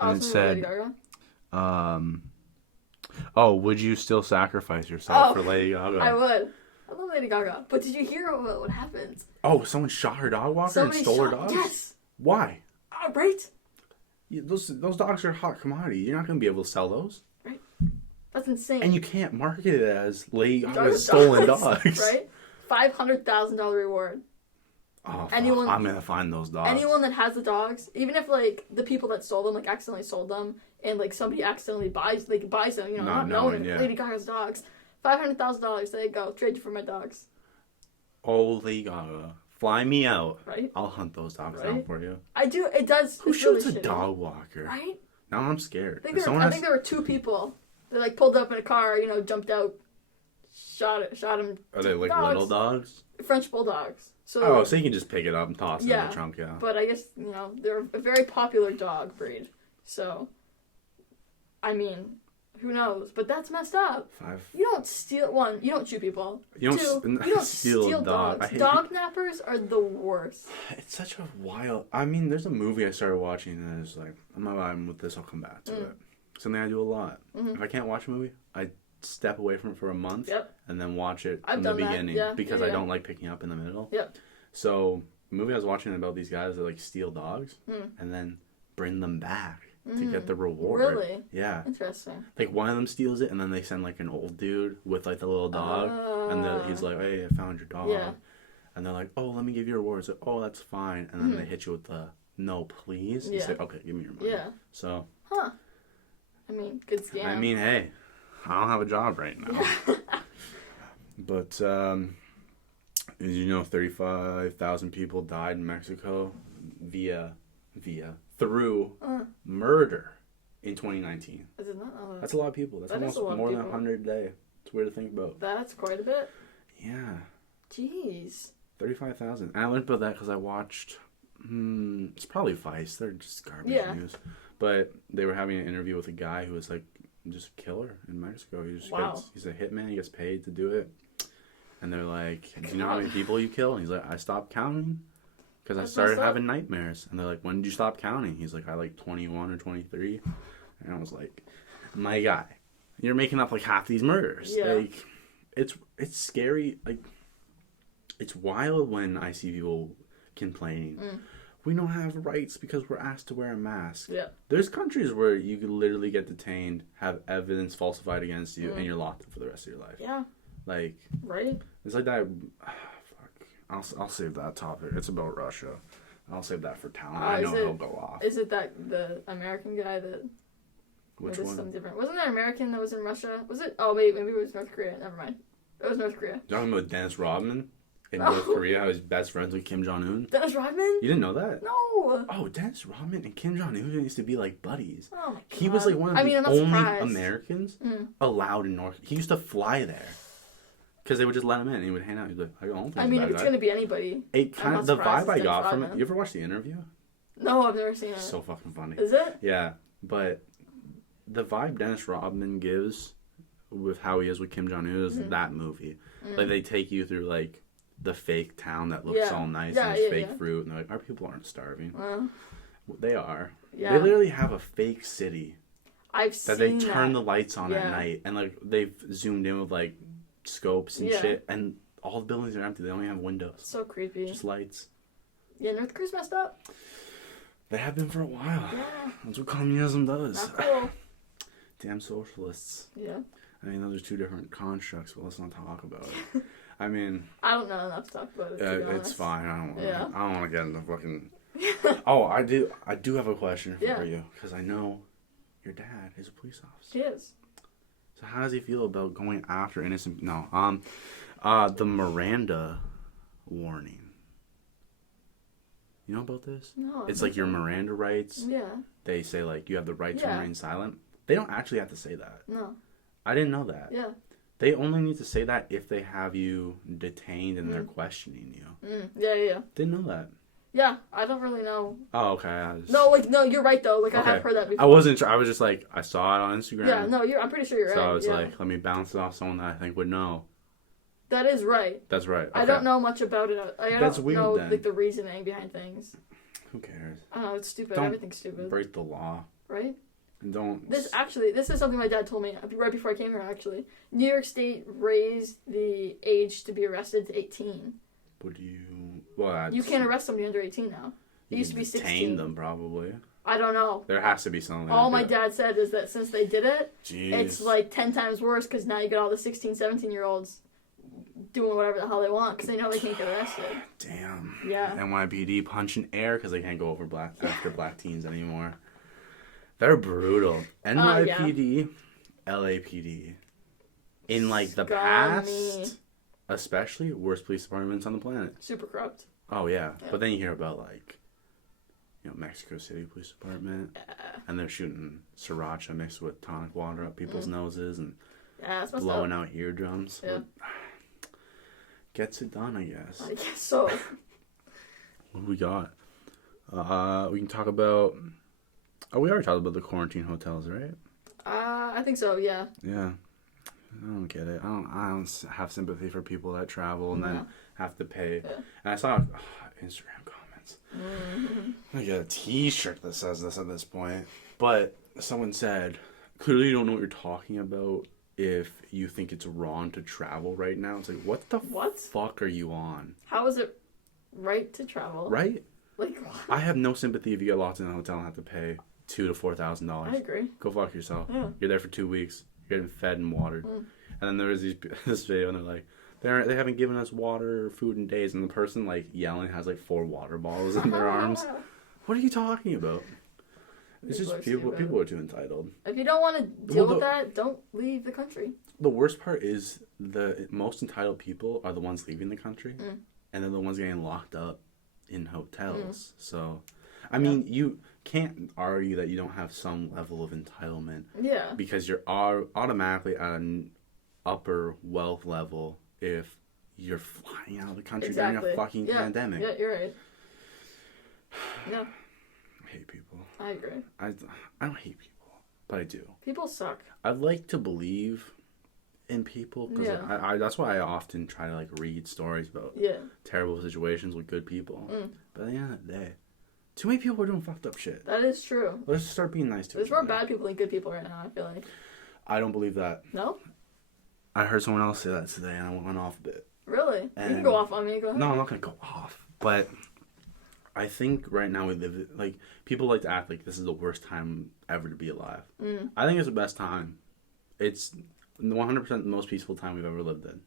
and it said, Lady Gaga? "Oh, would you still sacrifice yourself for Lady Gaga?" I would. I love Lady Gaga, but did you hear about what happened? Oh, someone shot her dog walker and stole her dogs? Yes. Why? Right. Those dogs are a hot commodity. You're not going to be able to sell those. Right. That's insane. And you can't market it as Lady Gaga's stolen dogs. Right? $500,000 reward. Oh, I'm going to find those dogs. Anyone that has the dogs, even if, like, the people that sold them, like, accidentally sold them, and, like, somebody accidentally buys them, you know, not knowing Lady Gaga's dogs, $500,000, there you go, trade you for my dogs. Oh, Lady Gaga. Fly me out. Right? I'll hunt those dogs down for you. I do. It does. Who shoots a dog walker? Right? Now I'm scared. I think there were two people. They like pulled up in a car, you know, jumped out, shot him. Are they like little dogs? French bulldogs. So you can just pick it up and toss it in the trunk, yeah. But I guess, you know, they're a very popular dog breed. So, I mean, who knows? But that's messed up. You don't steal one. You don't shoot people. You don't steal dogs. Dog nappers are the worst. It's such a wild. I mean, there's a movie I started watching and it's like, I'm not vibing with this. I'll come back to it. Something I do a lot. If I can't watch a movie, I step away from it for a month and then watch it from the beginning because I don't like picking up in the middle. Yep. So, the movie I was watching about these guys that like steal dogs and then bring them back to get the reward. Really? Yeah. Interesting. Like one of them steals it and then they send like an old dude with like the little dog and he's like, hey, I found your dog. Yeah. And they're like, oh, let me give you a reward. So, oh, that's fine. And then they hit you with the no, please. You say, okay, give me your money. Yeah. So. Huh. I mean, good scam. I mean, hey, I don't have a job right now. But, as you know, 35,000 people died in Mexico through murder in 2019. I did not know that. That's a lot of people. That's almost more than 100 a day. It's weird to think about. That's quite a bit. Yeah. Jeez. 35,000. And I learned about that because I watched, it's probably Vice. They're just garbage news. But they were having an interview with a guy who was like, just a killer in Mexico. He's a hitman. He gets paid to do it. And they're like, do you know how many people you kill? And he's like, I stopped counting because I started having nightmares. And they're like, when did you stop counting? He's like, I like 21 or 23. And I was like, my guy, you're making up like half these murders. Yeah. Like, it's scary. Like, it's wild when I see people complaining. We don't have rights because we're asked to wear a mask. Yeah. There's countries where you could literally get detained, have evidence falsified against you, and you're locked up for the rest of your life. Yeah. Like. Right. It's like that. Fuck. I'll save that topic. It's about Russia. I'll save that for talent. I know he'll go off. Is it that the American guy that? Which one? Something different. Wasn't there an American that was in Russia? Was it? Oh wait, maybe it was North Korea. Never mind. It was North Korea. You're talking about Dennis Rodman? In North Korea, I was best friends with Kim Jong-un. Dennis Rodman? You didn't know that? No. Oh, Dennis Rodman and Kim Jong-un used to be like buddies. Oh my God. He was like one of the only Americans allowed in North. He used to fly there because they would just let him in. And he would hang out. He'd be like, I don't think. I mean, if it's gonna be anybody. The vibe I got from it. You ever watched The Interview? No, I've never seen it. So fucking funny. Is it? Yeah, but the vibe Dennis Rodman gives with how he is with Kim Jong-un is that movie. Like they take you through like the fake town that looks all nice and it's fake fruit, and they're like, our people aren't starving. Well, they are. Yeah. They literally have a fake city. I've seen that. They turn the lights on at night, and like they've zoomed in with like scopes and shit, and all the buildings are empty. They don't even have windows. So creepy. Just lights. Yeah, North Korea's messed up. They have been for a while. Yeah. That's what communism does. Not cool. Damn socialists. Yeah. I mean, those are two different constructs, but let's not talk about it. I mean, I don't know enough to talk about it. It's fine. I don't want to get into fucking. Oh, I do have a question for you because I know your dad is a police officer. He is. So how does he feel about going after innocent? No. The Miranda Warning. You know about this? No. It's like your Miranda rights. Yeah. They say, like, you have the right to remain silent. They don't actually have to say that. No. I didn't know that. Yeah. They only need to say that if they have you detained and they're questioning you. Yeah. Didn't know that. Yeah, I don't really know. Oh, okay. No, you're right, though. Like, okay. I have heard that before. I wasn't sure. I was just like, I saw it on Instagram. Yeah, no, I'm pretty sure you're right. So I was like, let me bounce it off someone that I think would know. That is right. That's right. Okay. I don't know much about it. I That's don't weird, know then. like the reasoning behind things. Who cares? I don't know. It's stupid. Don't Everything's stupid. Break the law. Right? And don't... This is something my dad told me right before I came here, actually. New York State raised the age to be arrested to 18. Would you... Well, you can't arrest somebody under 18 now. It used to be 16. Detain them, probably. I don't know. There has to be something. All my dad said is that since they did it, it's like 10 times worse because now you got all the 16, 17-year-olds doing whatever the hell they want because they know they can't get arrested. Damn. Yeah. NYPD punching air because they can't go over after black teens anymore. They're brutal. NYPD, LAPD. In like the past, especially worst police departments on the planet. Super corrupt. Oh yeah. But then you hear about like, Mexico City Police Department, and they're shooting sriracha mixed with tonic water up people's noses and blowing out eardrums. Yeah. Gets it done, I guess. I guess so. What do we got? We can talk about... Oh, we already talked about the quarantine hotels, right? I think so, yeah. Yeah. I don't get it. I don't have sympathy for people that travel and then have to pay. Yeah. And I saw Instagram comments. Mm-hmm. I get a t-shirt that says this at this point. But someone said, clearly you don't know what you're talking about if you think it's wrong to travel right now. It's like, what the fuck are you on? How is it right to travel? Right? Like, what? I have no sympathy if you get locked in a hotel and have to pay $2,000 to $4,000. I agree. Go fuck yourself. Yeah. You're there for 2 weeks. You're getting fed and watered. And then there was this video and they're like, they haven't given us water or food in days, and the person like yelling has like 4 water bottles in their arms. What are you talking about? It's just people are too entitled. If you don't want to deal with that, don't leave the country. The worst part is the most entitled people are the ones leaving the country, and they're the ones getting locked up in hotels. So, I mean, you can't argue that you don't have some level of entitlement. Yeah. Because you're automatically at an upper wealth level if you're flying out of the country during a fucking pandemic. Yeah, you're right. Yeah. I hate people. I agree. I don't hate people, but I do. People suck. I'd like to believe in people because I that's why I often try to like read stories about terrible situations with good people. But at the end of the day, too many people are doing fucked up shit. That is true. Let's start being nice to each other. There's more bad people than good people right now, I feel like. I don't believe that. No? I heard someone else say that today and I went off a bit. Really? And you can go off on me. Go ahead. No, I'm not going to go off. But I think right now we live... Like, people like to act like this is the worst time ever to be alive. I think it's the best time. It's 100% the most peaceful time we've ever lived in.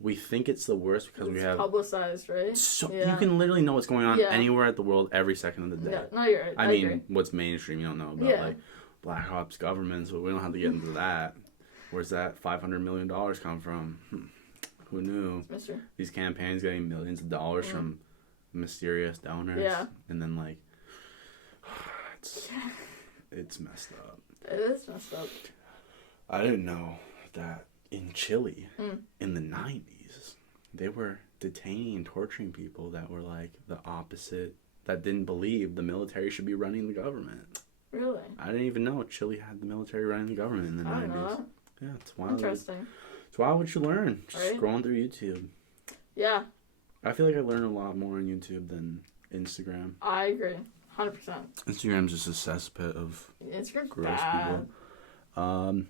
We think it's the worst because we have... publicized, right? So you can literally know what's going on anywhere at the world every second of the day. Yeah. No, you're right. I mean, agree. What's mainstream you don't know about, like, black ops governments, but we don't have to get into that. Where's that $500 million come from? Who knew? Mystery. These campaigns getting millions of dollars from mysterious donors. Yeah. And then, like, it's messed up. It is messed up. I didn't know that in Chile, in the 90s, they were detaining and torturing people that were, like, the opposite, that didn't believe the military should be running the government. Really? I didn't even know Chile had the military running the government in the 90s. Know. Yeah, it's wild. Interesting. It's wild what you learn just scrolling through YouTube. Yeah. I feel like I learn a lot more on YouTube than Instagram. I agree. 100%. Instagram's just a cesspit of gross bad. people.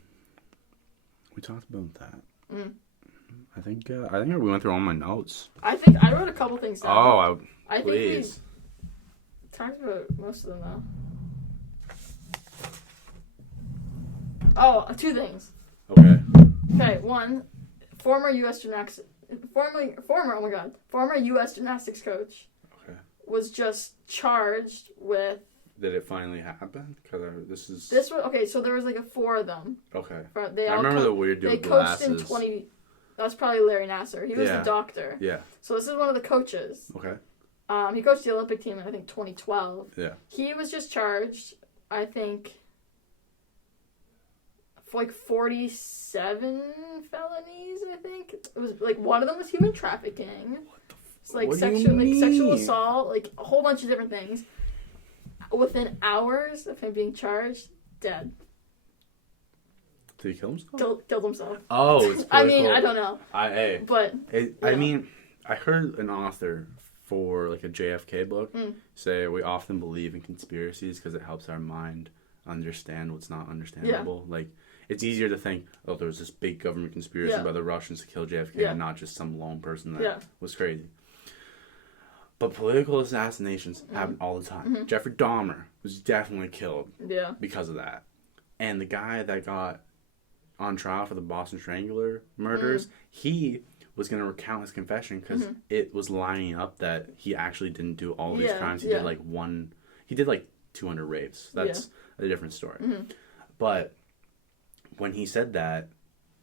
We talked about that. I think we went through all my notes. I think I wrote a couple things down. Oh, I think we talked about most of them though. Oh, 2 things. Okay, one, former U.S. gymnastics coach was just charged with... Did it finally happen? Because so there was like 4 of them. Okay. I remember the weird dude with glasses. They coached in That was probably Larry Nassar. He was the doctor. Yeah. So this is one of the coaches. Okay. He coached the Olympic team in, I think, 2012. Yeah. He was just charged, I think, for like 47 felonies, I think. It was like one of them was human trafficking. What the like sexual assault, like a whole bunch of different things. Within hours of him being charged, dead. Did he kill himself? Killed himself. Oh, it's I mean, I don't know. I mean, I heard an author for like a JFK book say we often believe in conspiracies because it helps our mind understand what's not understandable. Like, it's easier to think, oh, there was this big government conspiracy by the Russians to kill JFK and not just some lone person that was crazy. But political assassinations happen all the time. Mm-hmm. Jeffrey Dahmer was definitely killed because of that. And the guy that got on trial for the Boston Strangler murders, he was going to recount his confession because it was lining up that he actually didn't do all these crimes. He did like 200 rapes. That's a different story. Mm-hmm. But when he said that,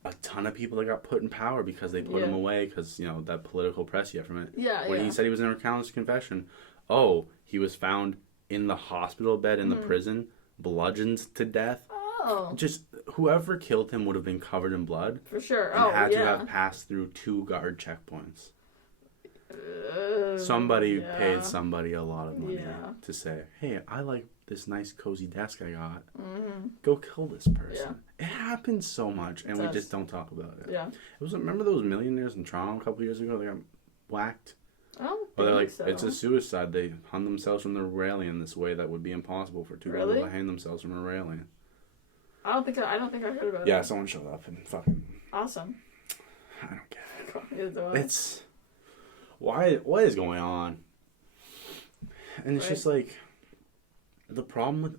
a ton of people that got put in power because they put him away because, you know, that political press you have from it. When he said he was going to recount his confession, he was found in the hospital bed in the prison, bludgeoned to death. Oh. Just whoever killed him would have been covered in blood. For sure. And had to have passed through 2 guard checkpoints. Somebody paid somebody a lot of money to say, hey, I like this nice cozy desk I got. Mm-hmm. Go kill this person. It happens so much, and we just don't talk about it. Yeah. Remember those millionaires in Toronto a couple years ago? They got whacked. I don't think so. It's a suicide. They hung themselves from the railing this way that would be impossible for 2 people to hang themselves from a railing. I don't think I heard about it. Yeah, someone showed up and fucking... Awesome. I don't get it. It's... What is going on? And it's just like... The problem with...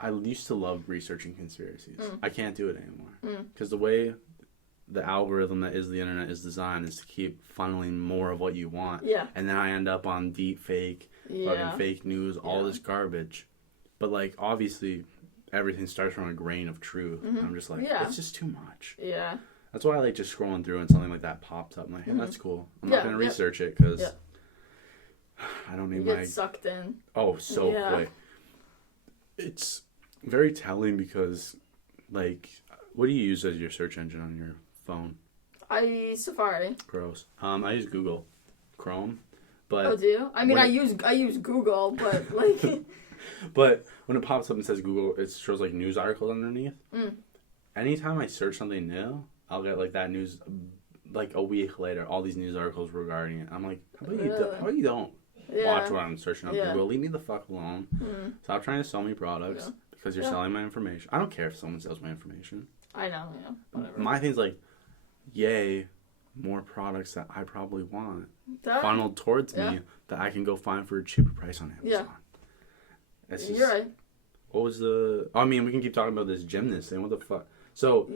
I used to love researching conspiracies. I can't do it anymore. Because the way the algorithm that is the internet is designed is to keep funneling more of what you want. Yeah. And then I end up on deep fake, fucking fake news, all this garbage. But, like, obviously, everything starts from a grain of truth. And I'm just like, it's just too much. Yeah. That's why I like just scrolling through and something like that pops up. I'm like, hey, that's cool. I'm not going to research it because I don't need you get sucked in. Oh, so quick. It's very telling because, like, what do you use as your search engine on your phone? I use Safari. Gross. I use Google Chrome, but do you? I mean, I use Google, but like. But when it pops up and says Google, it shows like news articles underneath. Anytime I search something new, I'll get like that news, like a week later, all these news articles regarding it. I'm like, how about you don't watch what I'm searching up Google? Leave me the fuck alone. Stop trying to sell me products. Because you're selling my information. I don't care if someone sells my information. I know, whatever. My thing's like, yay, more products that I probably want funneled towards me that I can go find for a cheaper price on Amazon. You're right. What was I mean, we can keep talking about this gymnast thing. What the fuck? So,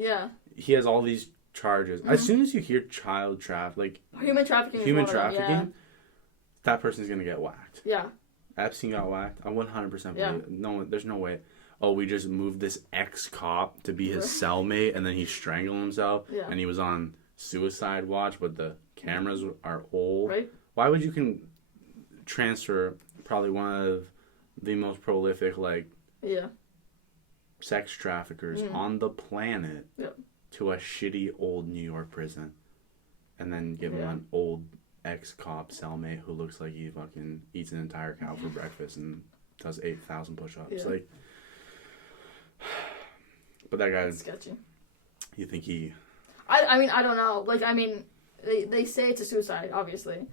he has all these charges. As soon as you hear child trafficking, like... Human trafficking, that person's going to get whacked. Yeah. Epstein got whacked. I 100% believe it. No, there's no way. We just moved this ex-cop to be his cellmate, and then he strangled himself, and he was on suicide watch, but the cameras are old. Right. Why would you transfer probably one of the most prolific, like, sex traffickers on the planet to a shitty old New York prison, and then give him an old ex-cop cellmate who looks like he fucking eats an entire cow for breakfast and does 8,000 push-ups. Like... But that guy... That's sketchy. You think he... I mean, I don't know. Like, I mean, they say it's a suicide, obviously.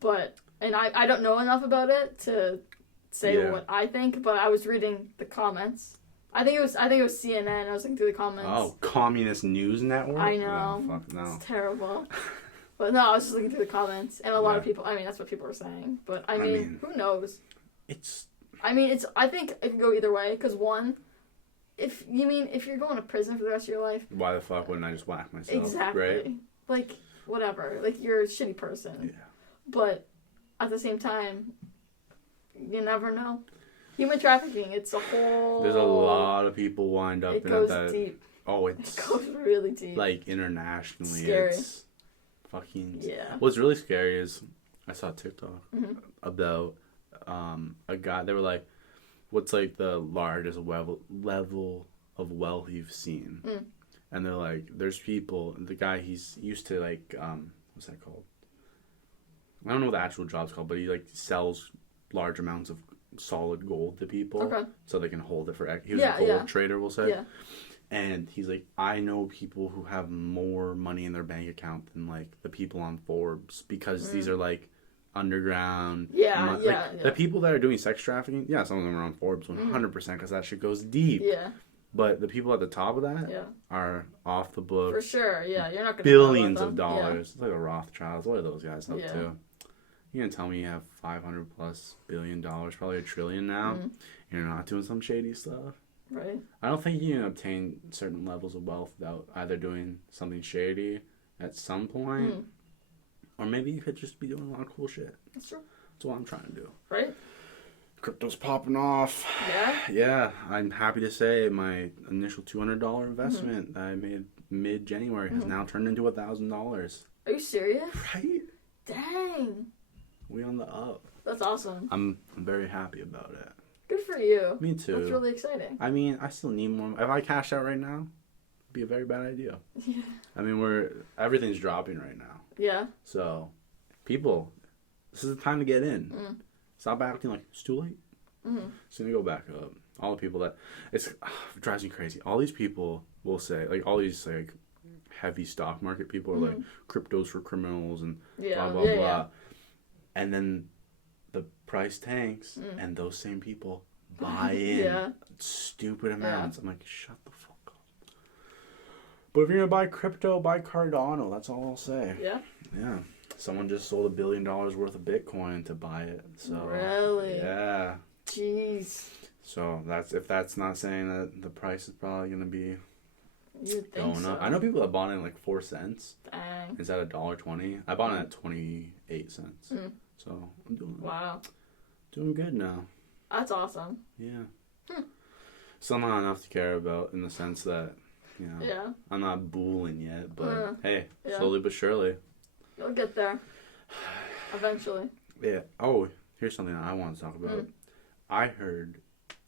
But... And I don't know enough about it to say what I think, but I was reading the comments. I think it was CNN. I was looking through the comments. Oh, Communist News Network? I know. Oh, fuck no. It's terrible. But no, I was just looking through the comments. And a lot of people... I mean, that's what people were saying. But, I mean who knows? I think it could go either way, because one, if you're going to prison for the rest of your life... Why the fuck wouldn't I just whack myself? Exactly. Right? Like, whatever. Like, you're a shitty person. Yeah. But, at the same time, you never know. Human trafficking, it's a whole... There's a lot of people wind up in that... It goes deep. Oh, it goes really deep. Like, internationally, scary. It's fucking... Yeah. What's really scary is, I saw a TikTok about a guy, they were like, what's, like, the largest level of wealth you've seen? And they're like, there's people, the guy, he's used to, like, what's that called? I don't know what the actual job's called, but he, like, sells large amounts of solid gold to people so they can hold it for... He was a gold trader, we'll say. Yeah. And he's like, I know people who have more money in their bank account than, like, the people on Forbes because these are, like, underground. The people that are doing sex trafficking, some of them are on Forbes 100% because that shit goes deep. Yeah. But the people at the top of that are off the books. For sure, yeah. You're not going to billions of dollars. Yeah. It's like the Rothschilds. What are those guys up to? You're going to tell me you have $500+ billion, probably $1 trillion now, and you're not doing some shady stuff? Right. I don't think you can obtain certain levels of wealth without either doing something shady at some point, or maybe you could just be doing a lot of cool shit. That's true. That's what I'm trying to do. Right. Crypto's popping off. Yeah? Yeah. I'm happy to say my initial $200 investment that I made mid-January has now turned into $1,000. Are you serious? Right? Dang. We on the up. That's awesome. I'm very happy about it. Good for you. Me too. That's really exciting. I mean, I still need more. If I cash out right now, it'd be a very bad idea. Yeah. I mean, everything's dropping right now. Yeah. So, people, this is the time to get in. Stop acting like it's too late. It's going to go back up. All the people that... it drives me crazy. All these people will say, like, all these, like, heavy stock market people are like, crypto's for criminals and blah, blah, blah. Yeah. And then the price tanks, and those same people buy in stupid amounts. I'm like, shut the fuck up. But if you're going to buy crypto, buy Cardano. That's all I'll say. Yeah? Yeah. Someone just sold $1 billion worth of Bitcoin to buy it. So really? Yeah. Jeez. So if that's not saying that the price is probably going to be going up. I know people that bought it in like 4 cents. Dang. Is that $1.20? I bought it at 28 cents. So I'm doing good now. That's awesome. Yeah. Still not enough to care about in the sense that, you know, I'm not booling yet, but hey, slowly but surely. You'll get there. Eventually. Yeah. Oh, here's something I want to talk about. I heard,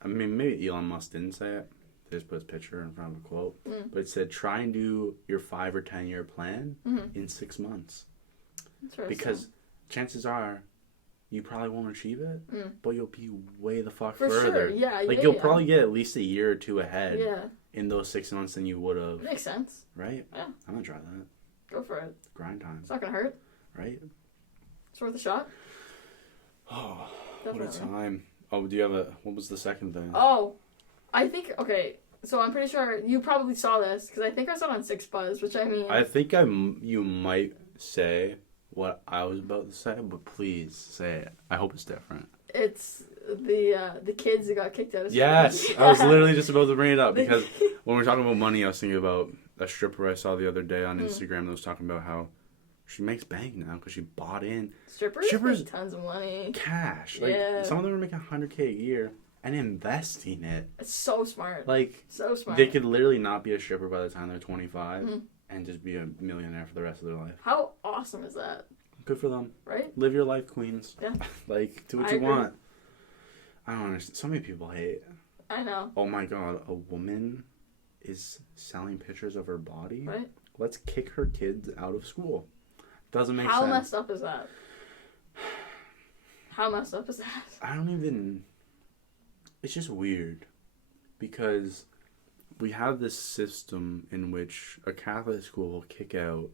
I mean, maybe Elon Musk didn't say it. They just put his picture in front of a quote. But it said, try and do your 5 or 10 year plan in 6 months. Because chances are, you probably won't achieve it, but you'll be way the fuck further. Sure. Yeah, like, you'll probably get at least a year or two ahead in those 6 months than you would have. Makes sense. Right? Yeah. I'm going to try that. Go for it. Grind time. It's not going to hurt. Right? It's worth a shot. Oh, definitely. What a time. Oh, do you have what was the second thing? Oh, I think, okay, so I'm pretty sure you probably saw this, because I think I saw it on Six Buzz, which I mean... I think you might say what I was about to say, but please say it. I hope it's different. It's the kids that got kicked out of school. Yes! I was literally just about to bring it up, because when we were talking about money, I was thinking about a stripper I saw the other day on Instagram that was talking about how she makes bank now because she bought in. Strippers make tons of money. Cash. Like, some of them are making $100K a year and investing it. It's so smart. Like, so smart. They could literally not be a stripper by the time they're 25 and just be a millionaire for the rest of their life. How awesome is that? Good for them. Right? Live your life, queens. Yeah. Like, do what you want. I don't understand. So many people hate. I know. Oh my god, a woman is selling pictures of her body? Right. Let's kick her kids out of school. Doesn't make sense. How messed up is that? How messed up is that? I don't even... It's just weird. Because we have this system in which a Catholic school will kick out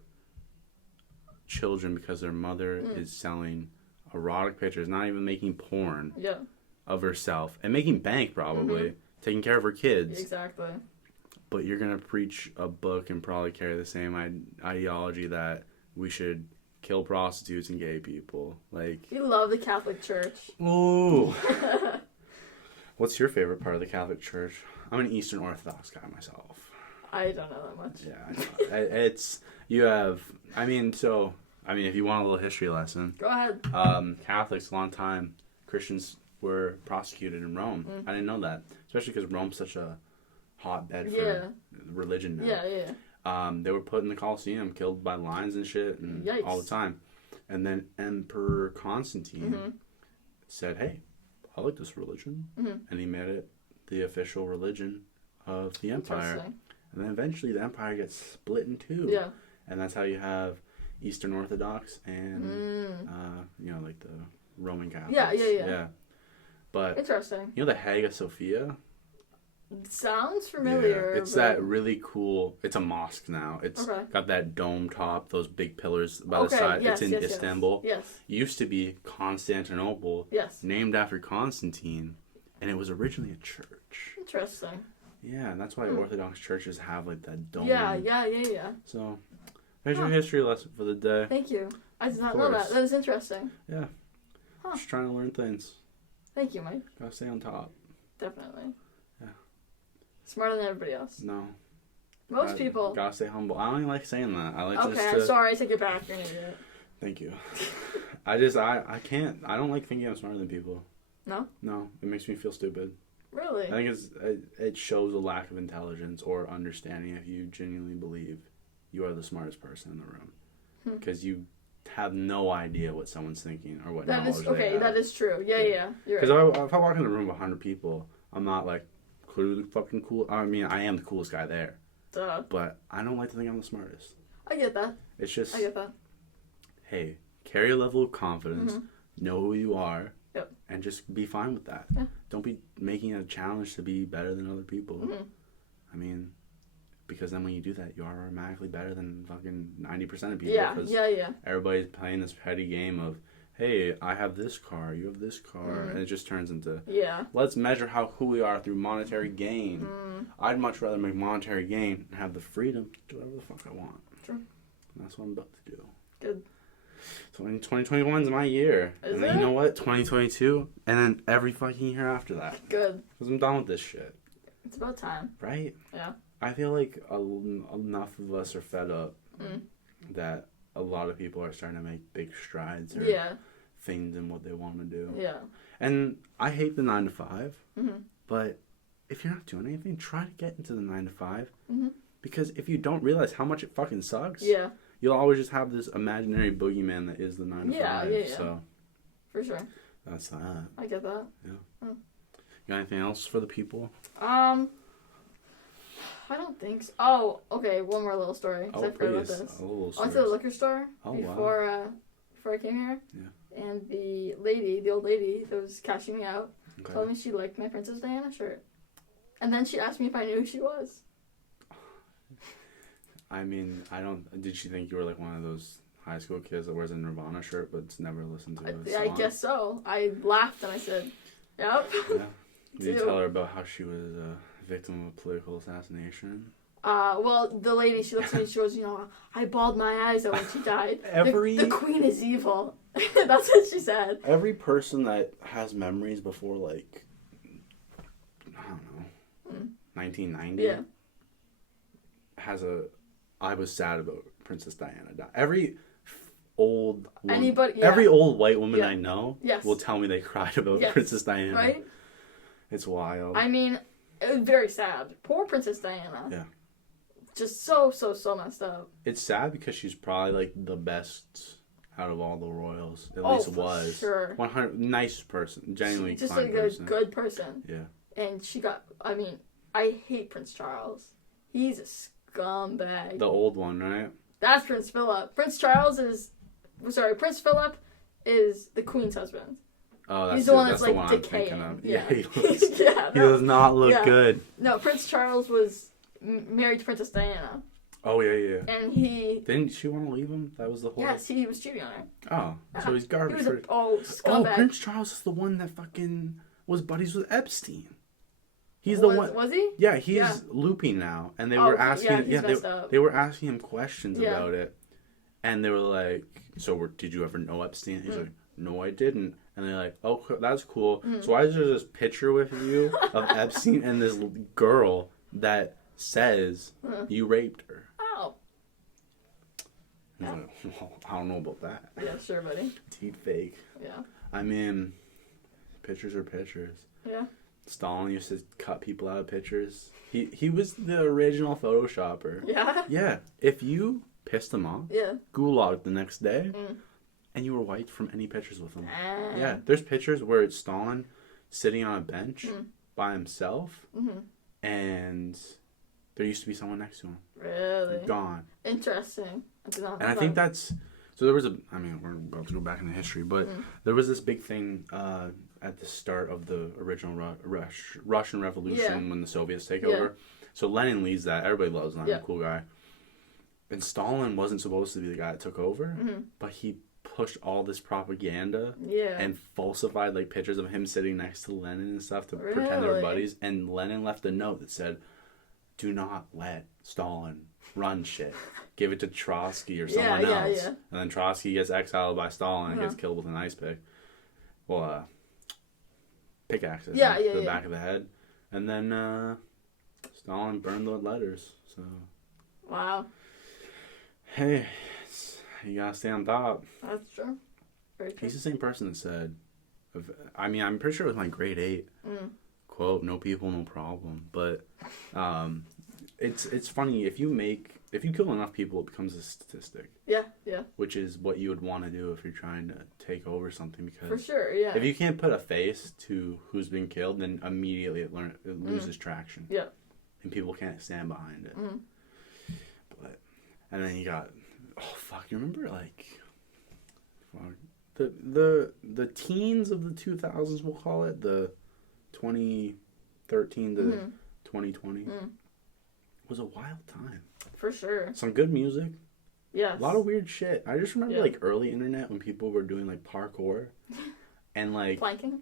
children because their mother is selling erotic pictures, not even making porn of herself. And making bank, probably. Taking care of her kids. Exactly. But you're going to preach a book and probably carry the same ideology that we should kill prostitutes and gay people. Like, you love the Catholic Church. Ooh. What's your favorite part of the Catholic Church? I'm an Eastern Orthodox guy myself. I don't know that much. Yeah, I know. If you want a little history lesson. Go ahead. Catholics, a long time, Christians were prosecuted in Rome. I didn't know that. Especially because Rome's such a hotbed for religion now. Yeah. They were put in the Colosseum, killed by lions and shit, and all the time. And then Emperor Constantine said, "Hey, I like this religion," and he made it the official religion of the empire. And then eventually the empire gets split in two. Yeah. And that's how you have Eastern Orthodox and like the Roman Catholics. Yeah. But interesting. You know the Hagia Sophia? Sounds familiar. Yeah. It's that really cool. It's a mosque now. It's got that dome top, those big pillars by the side. Yes, it's in Istanbul. Yes. Used to be Constantinople. Yes. Named after Constantine, and it was originally a church. Interesting. Yeah, and that's why Orthodox churches have like that dome. Yeah. So, there's your history lesson for the day. Thank you. I did not know that. That was interesting. Yeah. Just trying to learn things. Thank you, Mike. Gotta stay on top. Definitely. Yeah. Smarter than everybody else. No. Most people. Gotta stay humble. I don't even like saying that. I like just to... I'm sorry. I take it back. You're an idiot. Thank you. I can't. I don't like thinking I'm smarter than people. No? No. It makes me feel stupid. Really? I think it shows a lack of intelligence or understanding if you genuinely believe you are the smartest person in the room. Because you have no idea what someone's thinking or what knowledge they have. That is true. Yeah. Because if I walk in a room of 100 people, I'm not like clearly fucking cool. I mean, I am the coolest guy there. Duh. But I don't like to think I'm the smartest. I get that. It's just... I get that. Hey, carry a level of confidence. Know who you are. Yep. And just be fine with that. Yeah. Don't be making it a challenge to be better than other people. I mean, because then when you do that, you are automatically better than fucking 90% of people. Yeah. Everybody's playing this petty game of, hey, I have this car, you have this car. And it just turns into, let's measure who we are through monetary gain. I'd much rather make monetary gain and have the freedom to do whatever the fuck I want. True. And that's what I'm about to do. Good. So 2021 is my year. Is and then you know what? 2022, and then every fucking year after that. Good. Because I'm done with this shit. It's about time. Right? Yeah. I feel like enough of us are fed up that a lot of people are starting to make big strides or things in what they want to do. Yeah. And I hate the 9 to 5, but if you're not doing anything, try to get into the 9 to 5. Because if you don't realize how much it fucking sucks, you'll always just have this imaginary boogeyman that is the 9 to 5. Yeah. So for sure. That's that. I get that. Yeah. You got anything else for the people? I don't think so. Oh, okay. One more little story. I forgot about this. I went to the liquor store before I came here. Yeah. And the old lady that was cashing me out, told me she liked my Princess Diana shirt. And then she asked me if I knew who she was. I mean, did she think you were like one of those high school kids that wears a Nirvana shirt but's never listened to a song? I guess so. I laughed and I said, yep. Yeah. Did you tell her about how she was a victim of political assassination? Well, the lady, she looks at me and she goes, I bawled my eyes out when she died. The queen is evil. That's what she said. Every person that has memories before, like, I don't know, 1990 I was sad about Princess Diana dying. Every old white woman I know will tell me they cried about Princess Diana. Right? It's wild. I mean, it was very sad. Poor Princess Diana. Yeah. Just so messed up. It's sad because she's probably like the best out of all the royals. At least was. Sure. 100 nice person, genuinely just kind like person. A good person. Yeah. And she got. I mean, I hate Prince Charles. He's a scumbag. The old one, right? That's Prince Philip. Prince Philip is the Queen's husband. Oh, that's he's the one that's like decaying. Yeah, he does not look good. No, Prince Charles was married to Princess Diana. Oh, yeah. And didn't she want to leave him? That was the whole... Yes, he was cheating on her. Oh, so he's garbage. He was scumbag. Oh, Prince Charles is the one that fucking was buddies with Epstein. He's the one. Was he? Yeah, he's looping now. And they were asking... they were asking him questions about it. And they were like, so did you ever know Epstein? He's like, no, I didn't. And they're like, oh, that's cool. So why is there this picture with you of Epstein and this girl that says you raped her? Oh. He's like, well, I don't know about that. Yeah, sure, buddy. Deep fake. Yeah. I mean, pictures are pictures. Yeah. Stalin used to cut people out of pictures. He was the original Photoshopper. Yeah? Yeah. If you pissed him off, gulagged the next day, and you were wiped from any pictures with him. Yeah. There's pictures where it's Stalin sitting on a bench by himself, and there used to be someone next to him. Really? Gone. Interesting. I think that's... So there was we're about to go back into history, but there was this big thing at the start of the original Russian Revolution when the Soviets take over. So Lenin leads that. Everybody loves Lenin, cool guy. And Stalin wasn't supposed to be the guy that took over, but he pushed all this propaganda and falsified like pictures of him sitting next to Lenin and stuff to pretend they were buddies. And Lenin left a note that said, "Do not let Stalin run shit. Give it to Trotsky or someone else." Yeah. And then Trotsky gets exiled by Stalin and gets killed with an ice pick. Well, pickaxes to the back of the head. And then Stalin burned the letters. So. Wow. Hey, you gotta stay on top. That's true. Very true. He's the same person that said, I'm pretty sure it was my grade 8 quote, "No people, no problem." But it's funny, if you kill enough people, it becomes a statistic. Yeah. Which is what you would want to do if you're trying to take over something. Because for sure, yeah. If you can't put a face to who's been killed, then immediately it loses traction. Yeah. And people can't stand behind it. And then you got, you remember the teens of the 2000s, we'll call it, the 2013 to 2020. Was a wild time. For sure. Some good music. Yeah. A lot of weird shit. I just remember early internet when people were doing parkour and planking.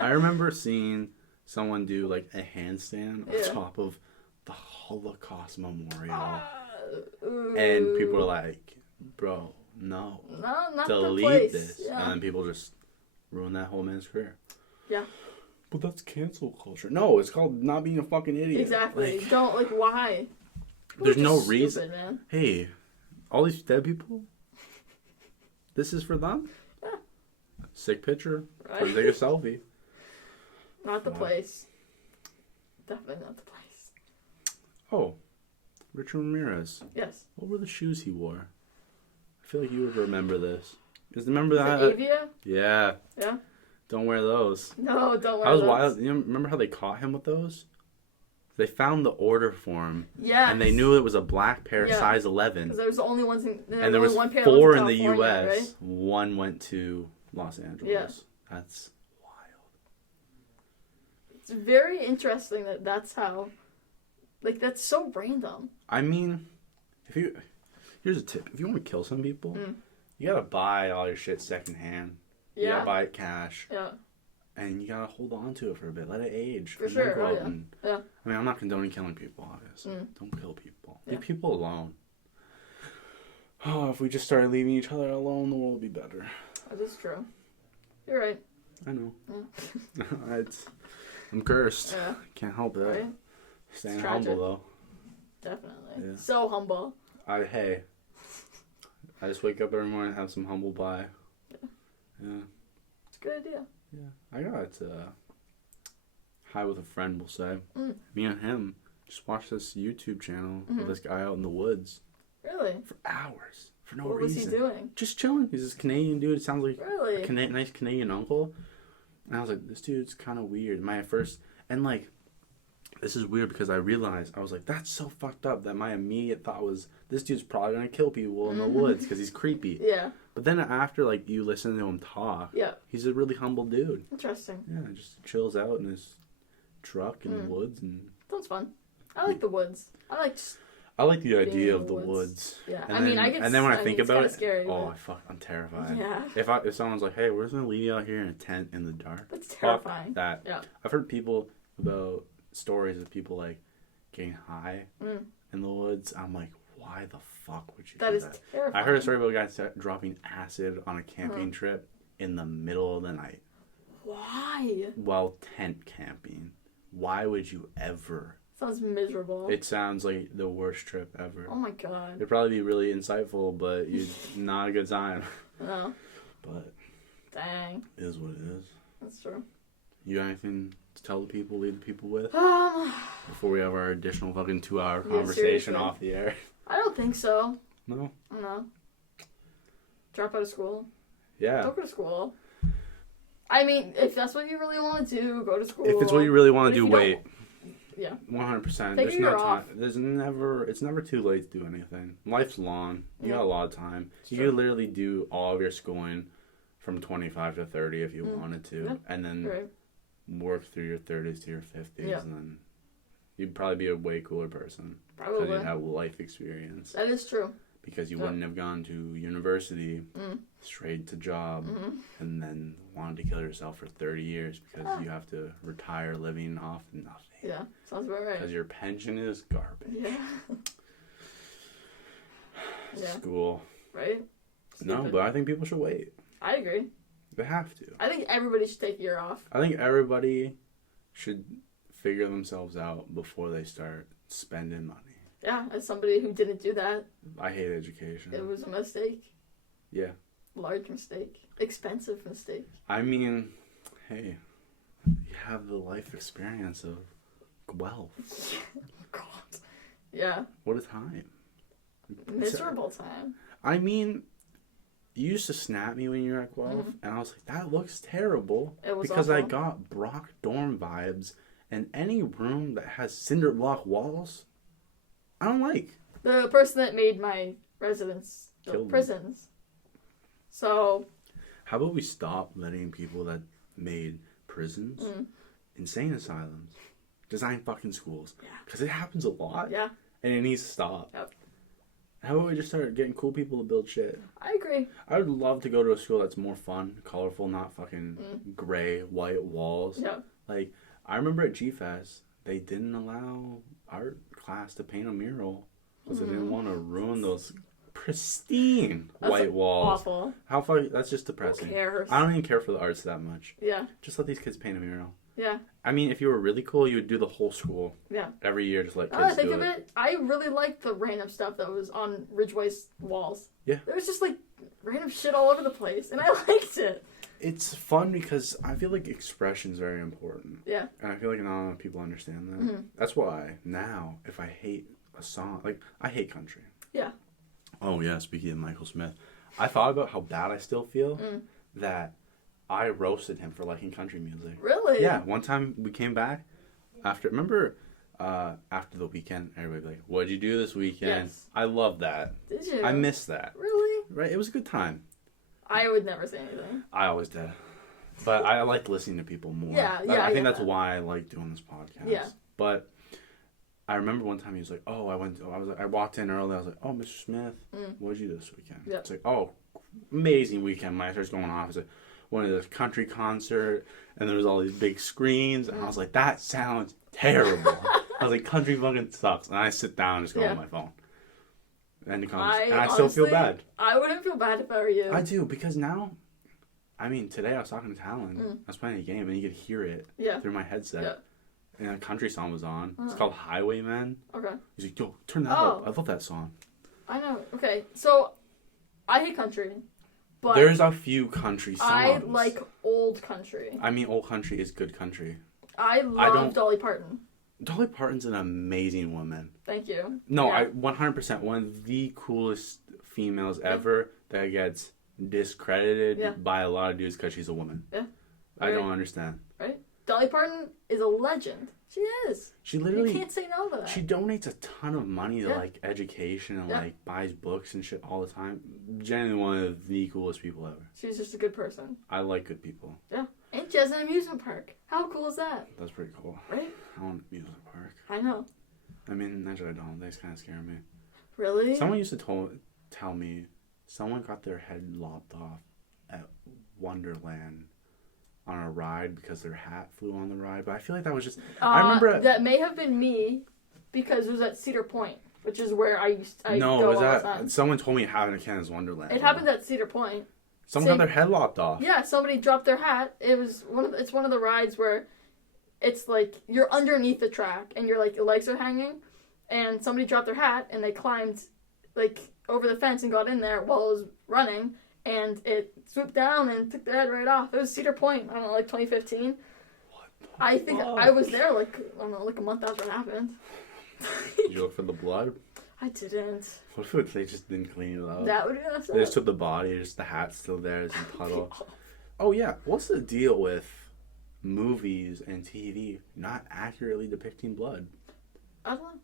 I remember seeing someone do a handstand on top of the Holocaust Memorial. And people were like, "Bro, no. No, not delete the place. This." Yeah. And then people just ruin that whole man's career. Yeah. But that's cancel culture. No, it's called not being a fucking idiot. Exactly. Don't, why? There's no reason. Stupid, man. Hey, all these dead people, this is for them? Yeah. Sick picture. Right. Take a selfie. Not the place. Definitely not the place. Oh, Richard Ramirez. Yes. What were the shoes he wore? I feel like you would remember this. Because remember that? Avia? Yeah. Yeah. Don't wear those. No, don't wear those. I was wild. You remember how they caught him with those? They found the order form. Yeah. And they knew it was a black pair, size 11. Because there was the only ones and there was one pair 4 in the U.S. Right? One went to Los Angeles. Yeah. That's wild. It's very interesting that's how... that's so random. I mean, here's a tip. If you want to kill some people, you gotta buy all your shit secondhand. You gotta buy it cash. Yeah. And you gotta hold on to it for a bit. Let it age. For sure. Yeah. I mean, I'm not condoning killing people, obviously. Don't kill people. Yeah. Leave people alone. Oh, if we just started leaving each other alone, the world would be better. That is true. You're right. I know. Yeah. I'm cursed. Yeah. Can't help it. Right? Staying humble, though. Definitely. Yeah. So humble. I just wake up every morning and have some humble pie. Yeah. It's a good idea. Yeah. I got high with a friend, we'll say. Me and him just watched this YouTube channel of this guy out in the woods. Really? For hours. For no reason. What was he doing? Just chilling. He's this Canadian dude. It sounds like really? a nice Canadian uncle. And I was like, this dude's kind of weird. This is weird because I realized, I was like, that's so fucked up that my immediate thought was, this dude's probably going to kill people in the woods because he's creepy. Yeah. But then after, you listen to him talk, he's a really humble dude. Interesting. Yeah, just chills out in his truck in the woods. And sounds fun. I like the woods. I like the idea of the woods. Yeah. And then when I think about it, scary, I'm terrified. Yeah. If someone's like, hey, we're just going to leave you out here in a tent in the dark. That's terrifying. That. Yeah. I've heard about stories of people getting high in the woods. I'm like, why the fuck would you do that? That is terrifying. I heard a story about a guy dropping acid on a camping trip in the middle of the night. Why? While tent camping. Why would you ever? Sounds miserable. It sounds like the worst trip ever. Oh my god. It'd probably be really insightful, but not a good time. No. But dang. It is what it is. That's true. You got anything to tell the people, leave the people with? Before we have our additional fucking 2-hour conversation off the air. I don't think so. No? No. Drop out of school. Yeah. Don't go to school. I mean, if that's what you really want to do, go to school. If it's what you really want to do, wait. Yeah. 100%. There's no time. It's never too late to do anything. Life's long. You got a lot of time. You could literally do all of your schooling from 25 to 30 if you wanted to. And then work through your 30s to your 50s. And then you'd probably be a way cooler person. Probably. Because you'd have life experience. That is true. Because you wouldn't have gone to university, straight to job, and then wanted to kill yourself for 30 years because you have to retire living off nothing. Yeah, sounds about right. Because your pension is garbage. Yeah. School. Right? Stupid. No, but I think people should wait. I agree. They have to. I think everybody should take a year off. I think everybody should figure themselves out before they start spending money. Yeah, as somebody who didn't do that. I hate education. It was a mistake. Yeah. Large mistake. Expensive mistake. I mean, hey, you have the life experience of wealth. God. Yeah. What a time. Miserable time. I mean, you used to snap me when you were at Guelph, and I was like, that looks terrible. It was because awful. I got Brock dorm vibes, and any room that has cinder block walls, I don't like. The person that made my residence prisons. So. How about we stop letting people that made prisons, insane asylums, design fucking schools? Yeah. Because it happens a lot. Yeah. And it needs to stop. Yep. How about we just start getting cool people to build shit? I agree. I would love to go to a school that's more fun, colorful, not fucking gray, white walls. Yep. Like, I remember at GFest, they didn't allow art class to paint a mural because they didn't want to ruin those pristine white walls. Awful. How far? That's just depressing. Who cares? I don't even care for the arts that much. Yeah. Just let these kids paint a mural. Yeah. I mean, if you were really cool, you would do the whole school. Yeah. Every year, just let kids think of it. I really liked the random stuff that was on Ridgeway's walls. Yeah. There was just like random shit all over the place, and I liked it. It's fun because I feel like expression is very important. Yeah. And I feel like not enough people understand that. Mm-hmm. That's why now, if I hate a song, like, I hate country. Yeah. Oh, yeah, speaking of Michael Smith, I thought about how bad I still feel that I roasted him for liking country music. Really? Yeah. One time we came back after the weekend, everybody was like, what'd you do this weekend? Yes. I love that. Did you? I miss that. Really? Right? It was a good time. I would never say anything. I always did. But I liked listening to people more. Yeah, I think that's why I like doing this podcast. Yeah. But I remember one time he was like, I walked in early. I was like, oh, Mr. Smith, what did you do this weekend? Yep. It's like, oh, amazing weekend. My starts going off. It's like, went to this country concert, and there was all these big screens, and I was like, that sounds terrible. I was like, country fucking sucks. And I sit down and just go on my phone. And I still feel bad. I wouldn't feel bad if I were you. I do, because now, I mean, today I was talking to Talon. I was playing a game, and you could hear it through my headset. Yeah. And a country song was on. It's called Highwaymen. Okay. He's like, yo, turn that up. I love that song. I know. Okay, so I hate country. But there's a few country songs. I like old country. I mean, old country is good country. I love Dolly Parton. Dolly Parton's an amazing woman. Thank you. No, yeah. 100%. One of the coolest females ever that gets discredited by a lot of dudes because she's a woman. Yeah. I don't understand. Right? Dolly Parton is a legend. She is. She literally... You can't say no to that. She donates a ton of money to, like, education and, like, buys books and shit all the time. Genuinely one of the coolest people ever. She's just a good person. I like good people. Yeah. And she has an amusement park. How cool is that? That's pretty cool. Right? I want an amusement park. I know. I mean, actually I don't. They kind of scare me. Really? Someone used to tell me someone got their head lopped off at Wonderland on a ride because their hat flew on the ride, but I feel like that was just... I remember... That may have been me, because it was at Cedar Point, which is where I go all the time. Someone told me it happened at Canada's Wonderland. It happened at Cedar Point. Someone got their head lopped off. Yeah, somebody dropped their hat. It's one of the rides where it's like you're underneath the track and your legs are hanging, and somebody dropped their hat and they climbed like over the fence and got in there while it was running. And it swooped down and took their head right off. It was Cedar Point, I don't know, like 2015. What? I think I was there like, I don't know, like a month after it happened. Did you look for the blood? I didn't. What if they just didn't clean it up? That would be messed up. They just took the body, just the hat's still there, it's in puddle. Oh yeah, what's the deal with movies and TV not accurately depicting blood? I don't know.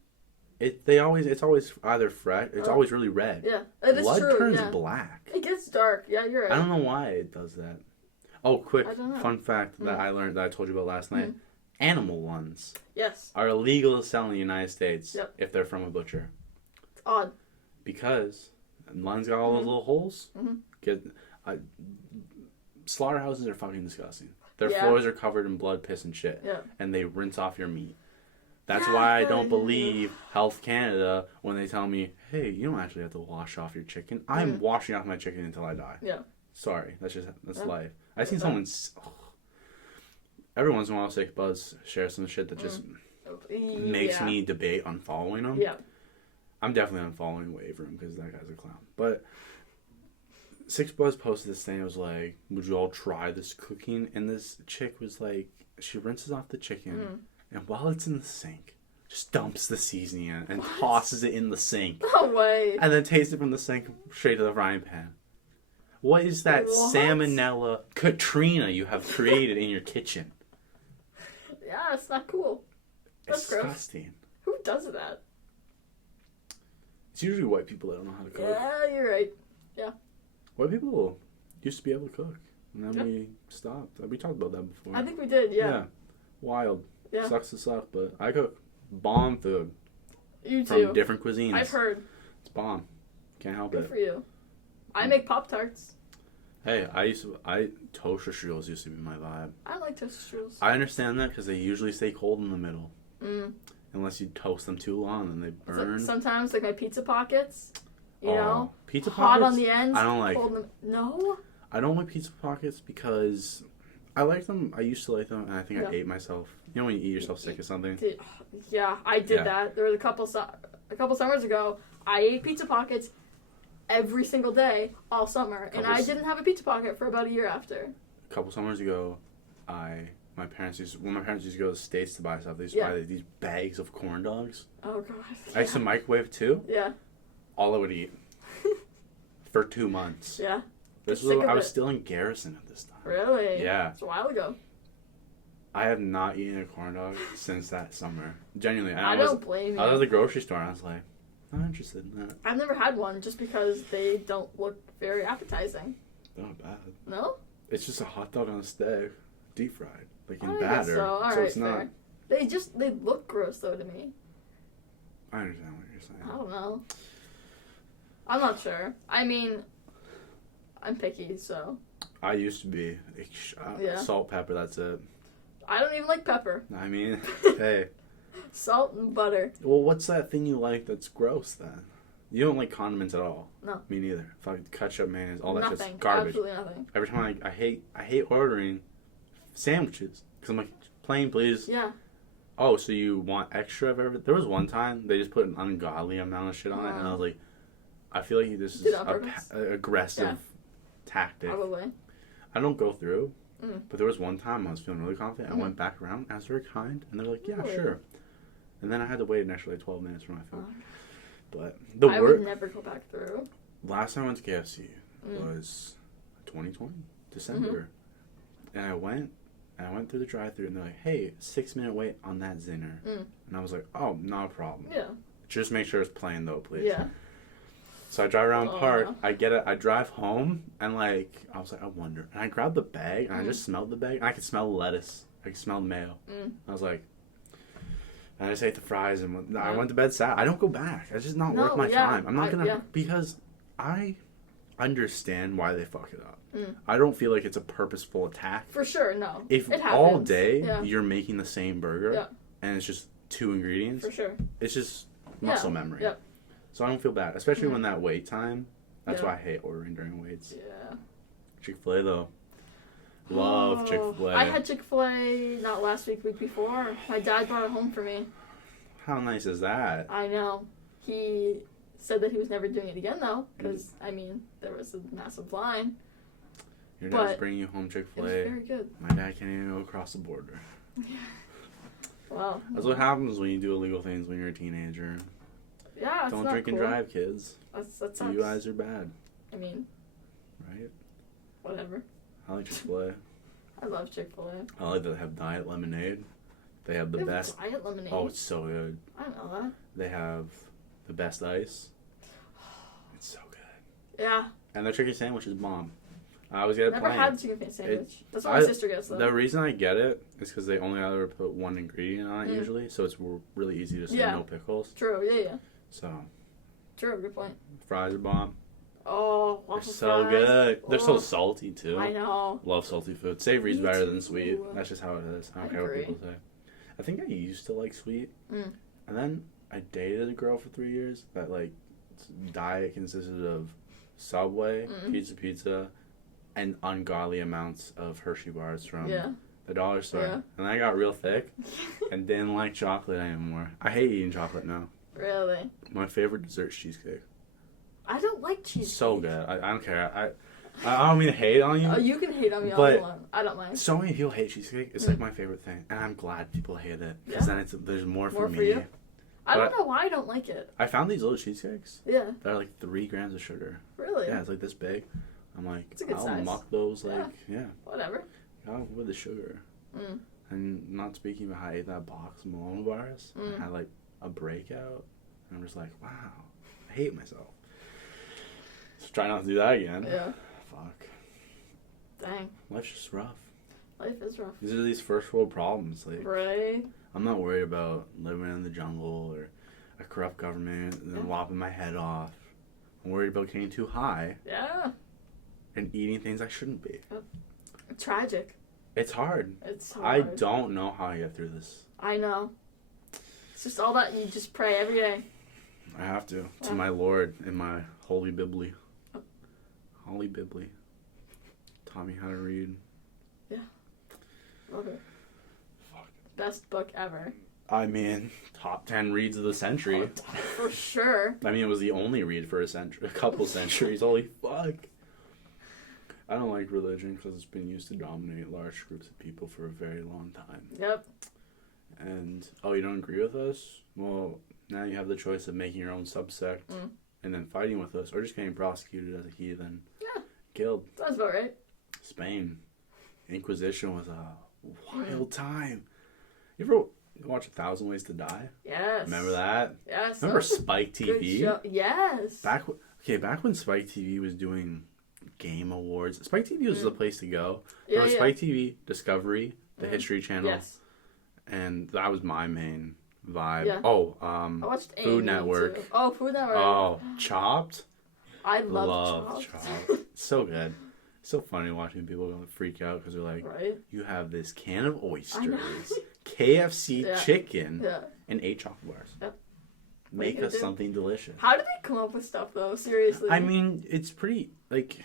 It's always either fresh. It's always really red. Yeah, it is true. Blood turns black. It gets dark. Yeah, you're right. I don't know why it does that. Oh, quick fun fact that I learned that I told you about last night: animal ones, are illegal to sell in the United States if they're from a butcher. It's odd. Because lungs got all those little holes. Slaughterhouses are fucking disgusting. Their floors are covered in blood, piss, and shit, and they rinse off your meat. That's why I don't believe Health Canada when they tell me, hey, you don't actually have to wash off your chicken. I'm washing off my chicken until I die. Yeah. Sorry. That's life. I've seen someone... every once in a while, Sick Buzz share some shit that just makes me debate unfollowing them. Yeah. I'm definitely unfollowing Wave Room because that guy's a clown. But Six Buzz posted this thing. It was like, would you all try this cooking? And this chick was like, she rinses off the chicken... And while it's in the sink, just dumps the seasoning in and tosses it in the sink. No way. And then takes it from the sink straight to the frying pan. What is that salmonella Katrina you have created in your kitchen? Yeah, it's not cool. That's disgusting. Gross. Who does that? It's usually white people that don't know how to cook. Yeah, you're right. Yeah. White people used to be able to cook. And then we stopped. We talked about that before. I think we did, yeah. Wild. Yeah. Sucks to suck, but I cook bomb food. You too. From different cuisines. I've heard. It's bomb. Can't help it. Good for you. I make Pop-Tarts. Hey, toaster strudels used to be my vibe. I like toaster strudels. I understand that because they usually stay cold in the middle. Unless you toast them too long and they burn. Sometimes, like my pizza pockets, you know, pizza hot pockets, on the ends. I don't like. No. I don't like pizza pockets because I like them. I used to like them, and I think I ate myself. You know when you eat yourself sick of something? Yeah, I did that. There was a couple summers ago. I ate pizza pockets every single day all summer, and I didn't have a pizza pocket for about a year after. A couple summers ago, when my parents used to go to the States to buy stuff, they used to buy these bags of corn dogs. Oh god. I used to microwave too. Yeah. All I would eat for 2 months. Yeah. I was still in Garrison at this time. Really? Yeah. It's a while ago. I have not eaten a corn dog since that summer. Genuinely. I don't blame you. I was at the grocery store and I was like, I'm not interested in that. I've never had one just because they don't look very appetizing. They're not bad. No? It's just a hot dog on a stick, deep fried, like in I batter. So, so it's not. They look gross though to me. I understand what you're saying. I don't know. I'm not sure. I mean, I'm picky, so. I used to be. Salt, pepper, that's it. I don't even like pepper. I mean, hey. Salt and butter. Well, what's that thing you like that's gross then? You don't like condiments at all. No. Me neither. Fucking ketchup, mayonnaise, all that shit's garbage. Absolutely nothing. Every time I hate ordering sandwiches because I'm like, plain please. Yeah. Oh, so you want extra of everything? There was one time they just put an ungodly amount of shit on it, and I was like, I feel like this is an aggressive tactic. Probably. I don't go through, but there was one time I was feeling really confident. I went back around, I was very kind, and they're like, yeah, sure. And then I had to wait an extra 12 minutes for my food. But I would never go back through. Last time I went to KFC was 2020, December. And I went through the drive-thru, and they're like, hey, 6-minute wait on that Zinner. And I was like, oh, not a problem. Yeah. Just make sure it's plain, though, please. Yeah. So I drive around park, I drive home, and I was like, I wonder. And I grabbed the bag, and I just smelled the bag, and I could smell the lettuce. I could smell the mayo. I was like, and I just ate the fries, and I went to bed sad. I don't go back. It's just not worth my time. I'm not going to, because I understand why they fuck it up. I don't feel like it's a purposeful attack. For sure, no. If all day you're making the same burger, and it's just 2 ingredients. For sure. It's just muscle memory. Yeah. So I don't feel bad, especially when that wait time. That's why I hate ordering during waits. Yeah. Chick-fil-A though. Love Chick-fil-A. I had Chick-fil-A not last week before. My dad brought it home for me. How nice is that? I know. He said that he was never doing it again though, because I mean there was a massive line. Your dad's bringing you home Chick-fil-A. It was very good. My dad can't even go across the border. Well, that's what happens when you do illegal things when you're a teenager. Yeah, don't drink and drive, kids. That sucks. You guys are bad. I mean, right? Whatever. I like Chick-fil-A. I love Chick-fil-A. I like that they have diet lemonade. They have the best. Diet lemonade. Oh, it's so good. I don't know that. They have the best ice. It's so good. Yeah. And their chicken sandwich is bomb. I always get it. Never had the chicken sandwich. That's what my sister gets though. The reason I get it is because they only ever put one ingredient on it usually, so it's really easy to say no pickles. True. Yeah. So. True. Good point. Fries are bomb. Oh, they're so fries. Good. They're so salty too. I know. Love salty food. Savory's better than sweet. That's just how it is. I don't care what people say. I think I used to like sweet, and then I dated a girl for 3 years that like diet consisted of Subway, pizza, and ungodly amounts of Hershey bars from the dollar store. Yeah. And I got real thick and didn't like chocolate anymore. I hate eating chocolate now. Really? My favorite dessert is cheesecake. I don't like cheesecake. So good. I don't care. I don't mean to hate on you. Oh, you can hate on me all you want. I don't mind. So many people hate cheesecake. It's like my favorite thing. And I'm glad people hate it. Because then there's more for me. You? I don't know why I don't like it. I found these little cheesecakes. Yeah. That are like 3 grams of sugar. Really? Yeah, it's like this big. I'm like, it's a good I'll size. muck those Whatever. With the sugar. And not speaking about how I ate that box of Malone bars. I had like a breakout. And I'm just like, wow. I hate myself. So try not to do that again. Yeah. Fuck. Dang. Life's just rough. Life is rough. These are these first world problems. Like, right. I'm not worried about living in the jungle or a corrupt government and then lopping my head off. I'm worried about getting too high. Yeah. And eating things I shouldn't be. Tragic. It's hard. It's hard. I don't know how I get through this. I know. It's just all that you just pray every day. I have to. To my Lord in my holy Bibli. Holy Bibli. Taught me how to read. Yeah. Love it. Fuck. Best book ever. I mean, top 10 reads of the century. For sure. I mean, it was the only read for a couple centuries. Holy fuck. I don't like religion because it's been used to dominate large groups of people for a very long time. Yep. And, you don't agree with us? Well, now you have the choice of making your own subsect and then fighting with us or just getting prosecuted as a heathen. Yeah. Killed. Sounds about right. Spain. Inquisition was a wild time. You ever watch 1,000 Ways to Die? Yes. Remember that? Yes. Remember Spike TV? Yes. Back when Spike TV was doing Game Awards. Spike TV was the place to go. Yeah, Spike TV, Discovery, the History Channel. Yes. And that was my main vibe. Yeah. I watched Food Network. Too. Oh, Food Network. Oh, Chopped. I love Chopped. So good. So funny watching people freak out because they're like, you have this can of oysters, KFC chicken, and 8 chocolate bars. Yep. Make us something delicious. How do they come up with stuff, though? Seriously. I mean, it's pretty, like,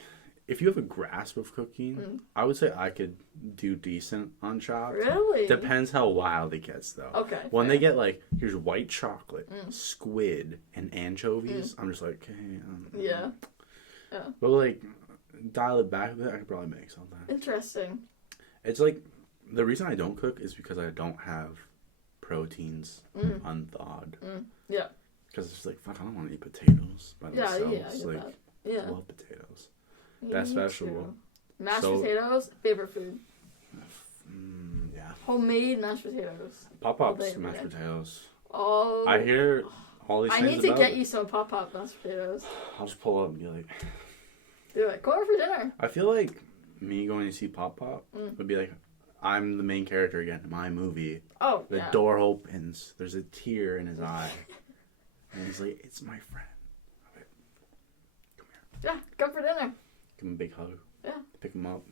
if you have a grasp of cooking, I would say I could do decent on Chopped. Really? Depends how wild it gets, though. Okay. When they get, like, here's white chocolate, squid, and anchovies, I'm just like, hey. Yeah. But, like, dial it back a bit, I could probably make something. Interesting. It's like, the reason I don't cook is because I don't have proteins unthawed. Yeah. Because it's like, fuck, I don't want to eat potatoes by themselves. Yeah. I love potatoes. Best vegetable. Mashed potatoes, favorite food. Yeah. Homemade mashed potatoes. Pop-Pops mashed potatoes. Oh. I hear all these things I need to get you some Pop-Pop mashed potatoes. I'll just pull up and be like... Do it. Go over for dinner. I feel like me going to see Pop-Pop would be like, I'm the main character again in my movie. Oh, The door opens. There's a tear in his eye. And he's like, it's my friend. Okay. Come here. Yeah, come for dinner. Give him a big hug. Yeah. Pick him up.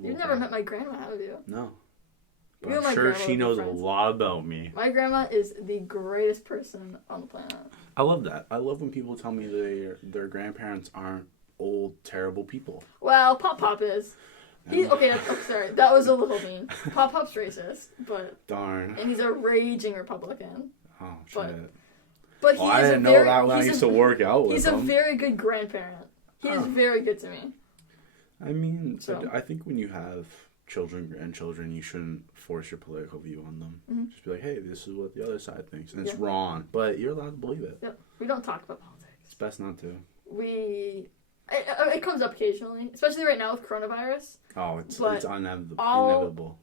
You've never met my grandma, have you? No. But I'm sure she knows a lot about me. My grandma is the greatest person on the planet. I love that. I love when people tell me their grandparents aren't old, terrible people. Well, Pop-Pop is. Okay, sorry. That was a little mean. Pop-Pop's racist, but... Darn. And he's a raging Republican. Oh, shit. But he I didn't know that when I used to work out with him. He's a very good grandparent. He is very good to me. I mean, so. I think when you have children, grandchildren, you shouldn't force your political view on them. Just be like, hey, this is what the other side thinks, and it's wrong, but you're allowed to believe it. Yep. We don't talk about politics. It's best not to. It comes up occasionally, especially right now with coronavirus. Oh, it's inevitable.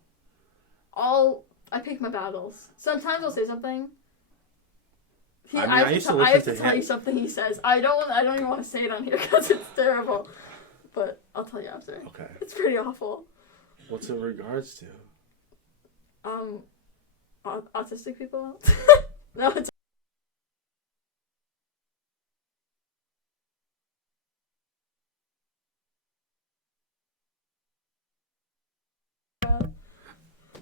I pick my battles. Sometimes I'll say something. I used to have to tell you something he says. I don't even want to say it on here because it's terrible. But I'll tell you after. Okay. It's pretty awful. What's it in regards to? Autistic people. No, it's.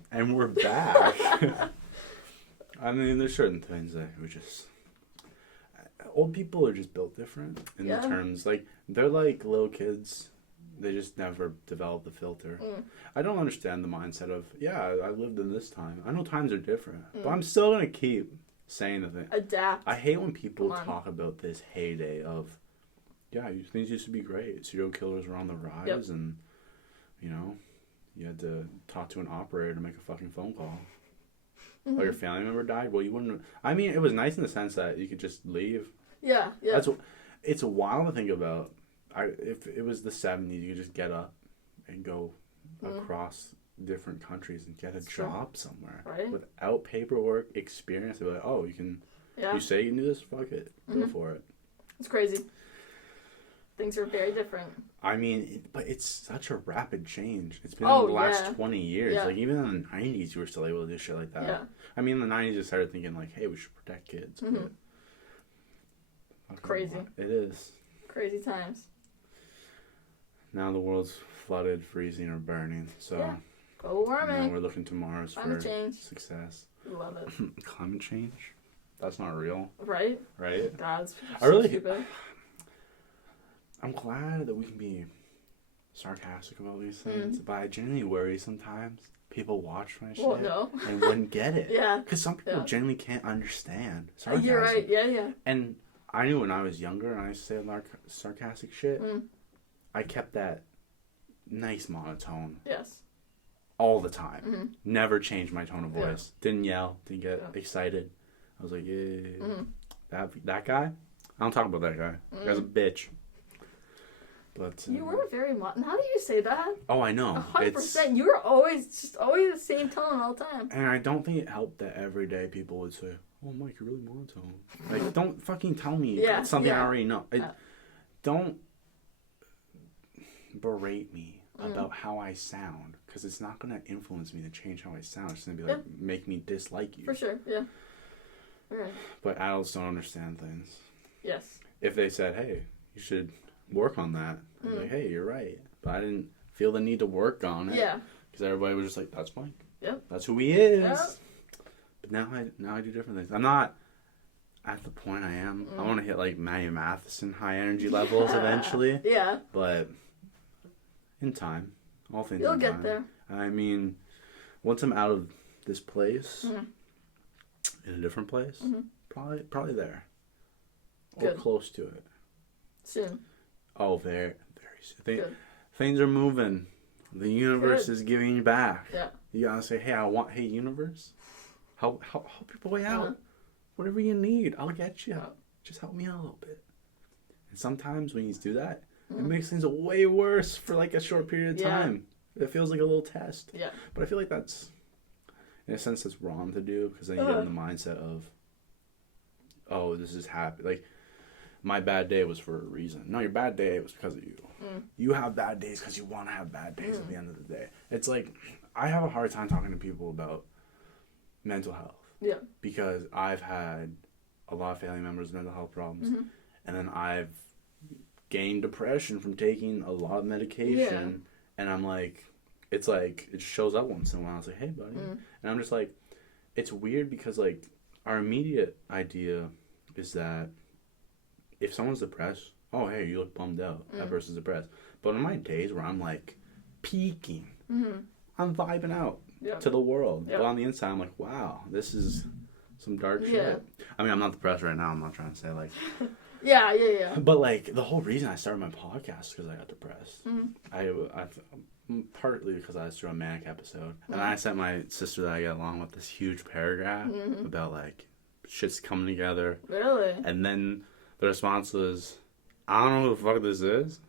And we're back. I mean, there's certain things that we just... Old people are just built different in the terms. Like, they're like little kids. They just never develop the filter. I don't understand the mindset of, I lived in this time. I know times are different. But I'm still going to keep saying the thing. Adapt. I hate when people talk about this heyday of, things used to be great. Serial killers were on the rise and, you had to talk to an operator to make a fucking phone call. Or your family member died. Well, you wouldn't... I mean, it was nice in the sense that you could just leave. Yeah. It's wild to think about. If it was the 70s, you could just get up and go across different countries and get a job somewhere. Right. Without paperwork, experience. They're like, oh, you can... Yeah. You say you can do this? Fuck it. Go for it. It's crazy. Things are very different. I mean, but it's such a rapid change. It's been in the last 20 years. Yeah. Like, even in the 90s, you were still able to do shit like that. Yeah. I mean, in the 90s, you started thinking, like, hey, we should protect kids. Crazy. It is. Crazy times. Now the world's flooded, freezing, or burning. So, global warming. We're looking to Mars for success. Love it. Climate change? That's not real. Right? God's stupid. I'm glad that we can be sarcastic about these things, but I genuinely worry sometimes people watch my shit and wouldn't get it. Because some people genuinely can't understand sarcasm. You're right, yeah. And I knew when I was younger and I used to say sarcastic shit, I kept that nice monotone. Yes. All the time. Never changed my tone of voice. Didn't yell, didn't get excited. I was like, that guy? I don't talk about that guy. That guy's a bitch. But, you were very How do you say that? Oh, I know. 100%. You were always the same tone all the time. And I don't think it helped that every day people would say, "Oh, Mike, you're really monotone." Like, don't fucking tell me it's something I already know. Don't berate me about how I sound, because it's not gonna influence me to change how I sound. It's gonna be like make me dislike you. For sure. Yeah. Right. But adults don't understand things. Yes. If they said, "Hey, you should work on that," I'm like, "Hey, you're right," but I didn't feel the need to work on it. Yeah. Because everybody was just like, "That's Mike. Yep. That's who he is." Yep. But now I do different things. I'm not at the point I am. I want to hit like Matty Matheson high energy levels eventually. Yeah. But in time, all things. You'll get there. I mean, once I'm out of this place, in a different place, probably there, or close to it. Soon. Oh, very soon. Things are moving. The universe is giving you back. Yeah. You gotta say, hey, universe, help your way out. Whatever you need, I'll get you. Just help me out a little bit. And sometimes when you do that, it makes things way worse for like a short period of time. It feels like a little test. Yeah. But I feel like that's, in a sense, that's wrong to do, because then you get in the mindset of, oh, this is happy. Like, my bad day was for a reason. No, your bad day was because of you. You have bad days because you want to have bad days at the end of the day. It's like, I have a hard time talking to people about mental health. Yeah. Because I've had a lot of family members with mental health problems. And then I've gained depression from taking a lot of medication. And I'm like, it's like, it shows up once in a while. It's like, hey, buddy. And I'm just like, it's weird because, like, our immediate idea is that if someone's depressed, oh, hey, you look bummed out. That person's depressed. But on my days where I'm, like, peaking, I'm vibing out to the world. But on the inside, I'm like, wow, this is some dark shit. I mean, I'm not depressed right now. I'm not trying to say, like... Yeah. But, like, the whole reason I started my podcast is because I got depressed. partly because I was through a manic episode. And I sent my sister that I get along with this huge paragraph about, like, shit's coming together. Really? And then the response was, I don't know who the fuck this is.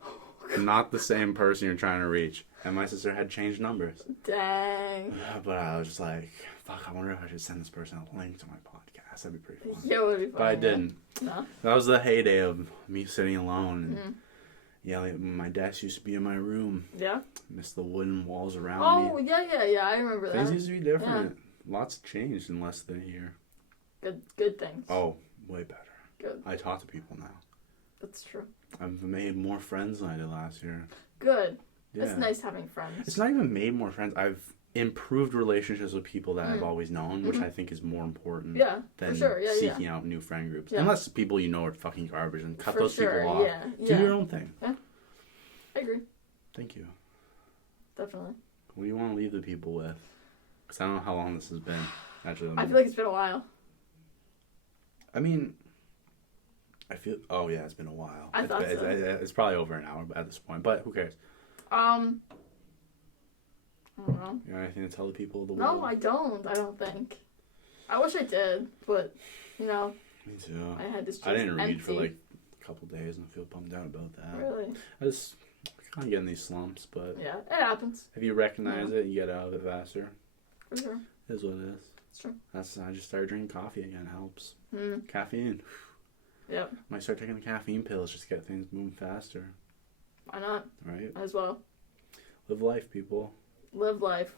Not the same person you're trying to reach. And my sister had changed numbers. Dang. But I was just like, fuck, I wonder if I should send this person a link to my podcast. That'd be pretty fun. Yeah, it would be fun. But I didn't. No. That was the heyday of me sitting alone and yelling. My desk used to be in my room. Yeah. Miss the wooden walls around me. Oh, yeah. I remember that. Things used to be different. Yeah. Lots changed in less than a year. Good things. Oh, way better. Good. I talk to people now. That's true. I've made more friends than I did last year. Good. Yeah. It's nice having friends. It's not even made more friends. I've improved relationships with people that I've always known, which I think is more important than seeking out new friend groups. Yeah. Unless people you know are fucking garbage, and cut those people off. Yeah. Do your own thing. Yeah. I agree. Thank you. Definitely. What do you want to leave the people with? Because I don't know how long this has been. Actually, I feel like it's been a while. I mean... it's been a while. I thought so. It's probably over an hour at this point, but who cares? I don't know. You got anything to tell the people of the world? No, I don't think. I wish I did, but, Me too. I had this. I didn't read for like a couple days and I feel bummed out about that. Really? I just kind of get in these slumps, but... Yeah, it happens. If you recognize it, you get out of it faster. For sure. It is what it is. It's true. I just started drinking coffee again. It helps. Mm. Caffeine. Yep. Might start taking the caffeine pills just to get things moving faster. Why not? Right? As well. Live life, people. Live life.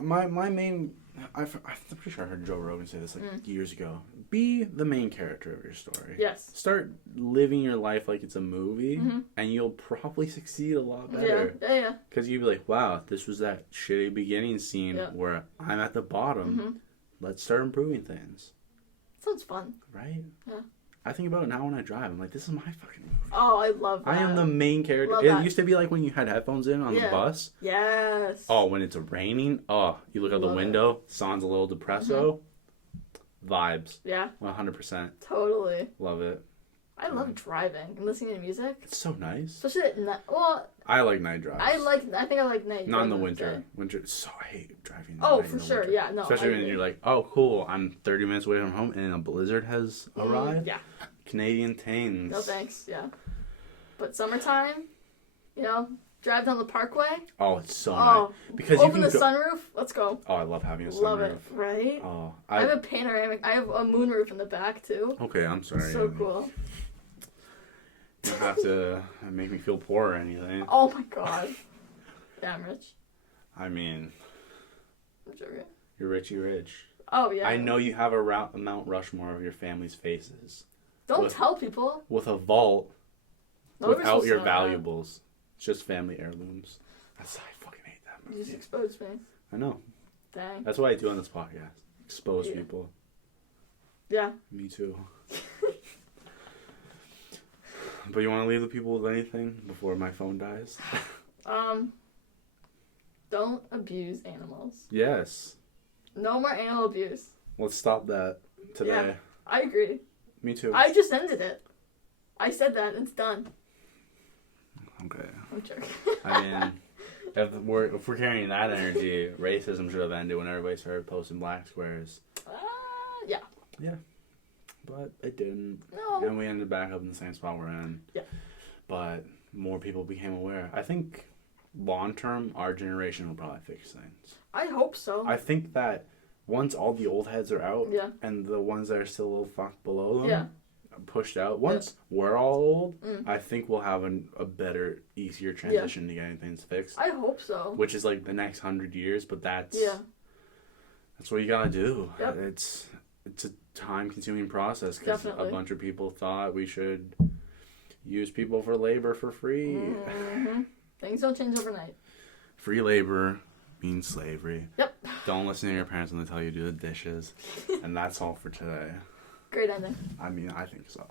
My main... I'm pretty sure I heard Joe Rogan say this years ago. Be the main character of your story. Yes. Start living your life like it's a movie, and you'll probably succeed a lot better. Yeah. Because you'll be like, wow, this was that shitty beginning scene where I'm at the bottom. Let's start improving things. Sounds fun. Right? Yeah. I think about it now when I drive. I'm like, this is my fucking movie. Oh, I love that. I am the main character. It used to be like when you had headphones in on the bus. Yes. Oh, when it's raining. Oh, you look out the window. Sounds a little depresso. Vibes. Yeah. 100%. Totally. Love it. I love driving and listening to music. It's so nice. Especially at night. Well, I like night drives. I think I like night. Not in the winter. I hate driving. Oh, for sure. Winter. Yeah, no. Especially when you're like, oh, cool, I'm 30 minutes away from home and a blizzard has arrived. Yeah. Canadian Tains. No thanks. Yeah. But summertime, drive down the parkway. Oh, it's so nice. Because open the sunroof. Let's go. Oh, I love having a sunroof. Love it, right? Oh, I have a panoramic. I have a moonroof in the back too. Okay, I'm sorry. It's so cool. You don't have to make me feel poor or anything. Oh my god. Yeah, I'm rich. I mean, I'm joking. You're Richie Rich. Oh yeah. I know you have a Mount Rushmore of your family's faces. Don't tell people. With a vault without your valuables. It's just family heirlooms. I fucking hate that movie. You just exposed me. I know. Dang. That's what I do on this podcast. Expose people. Yeah. Me too. But you want to leave the people with anything before my phone dies? Don't abuse animals. Yes. No more animal abuse. Let's stop that today. Yeah, I agree. Me too. I just ended it. I said that. It's done. Okay. I'm joking. I mean, if we're carrying that energy, racism should have ended when everybody started posting black squares. Yeah. Yeah. But it didn't. No. And we ended back up in the same spot we're in. Yeah. But more people became aware. I think long term, our generation will probably fix things. I hope so. I think that once all the old heads are out and the ones that are still a little fucked below them pushed out, once we're all old, I think we'll have a better, easier transition to getting things fixed. I hope so. Which is like the next 100 years, but that's what you gotta do. Yep. It's a time-consuming process because a bunch of people thought we should use people for labor for free. Mm-hmm. Things don't change overnight. Free labor means slavery. Yep. Don't listen to your parents when they tell you to do the dishes. And that's all for today. Great ending. I mean, I think so.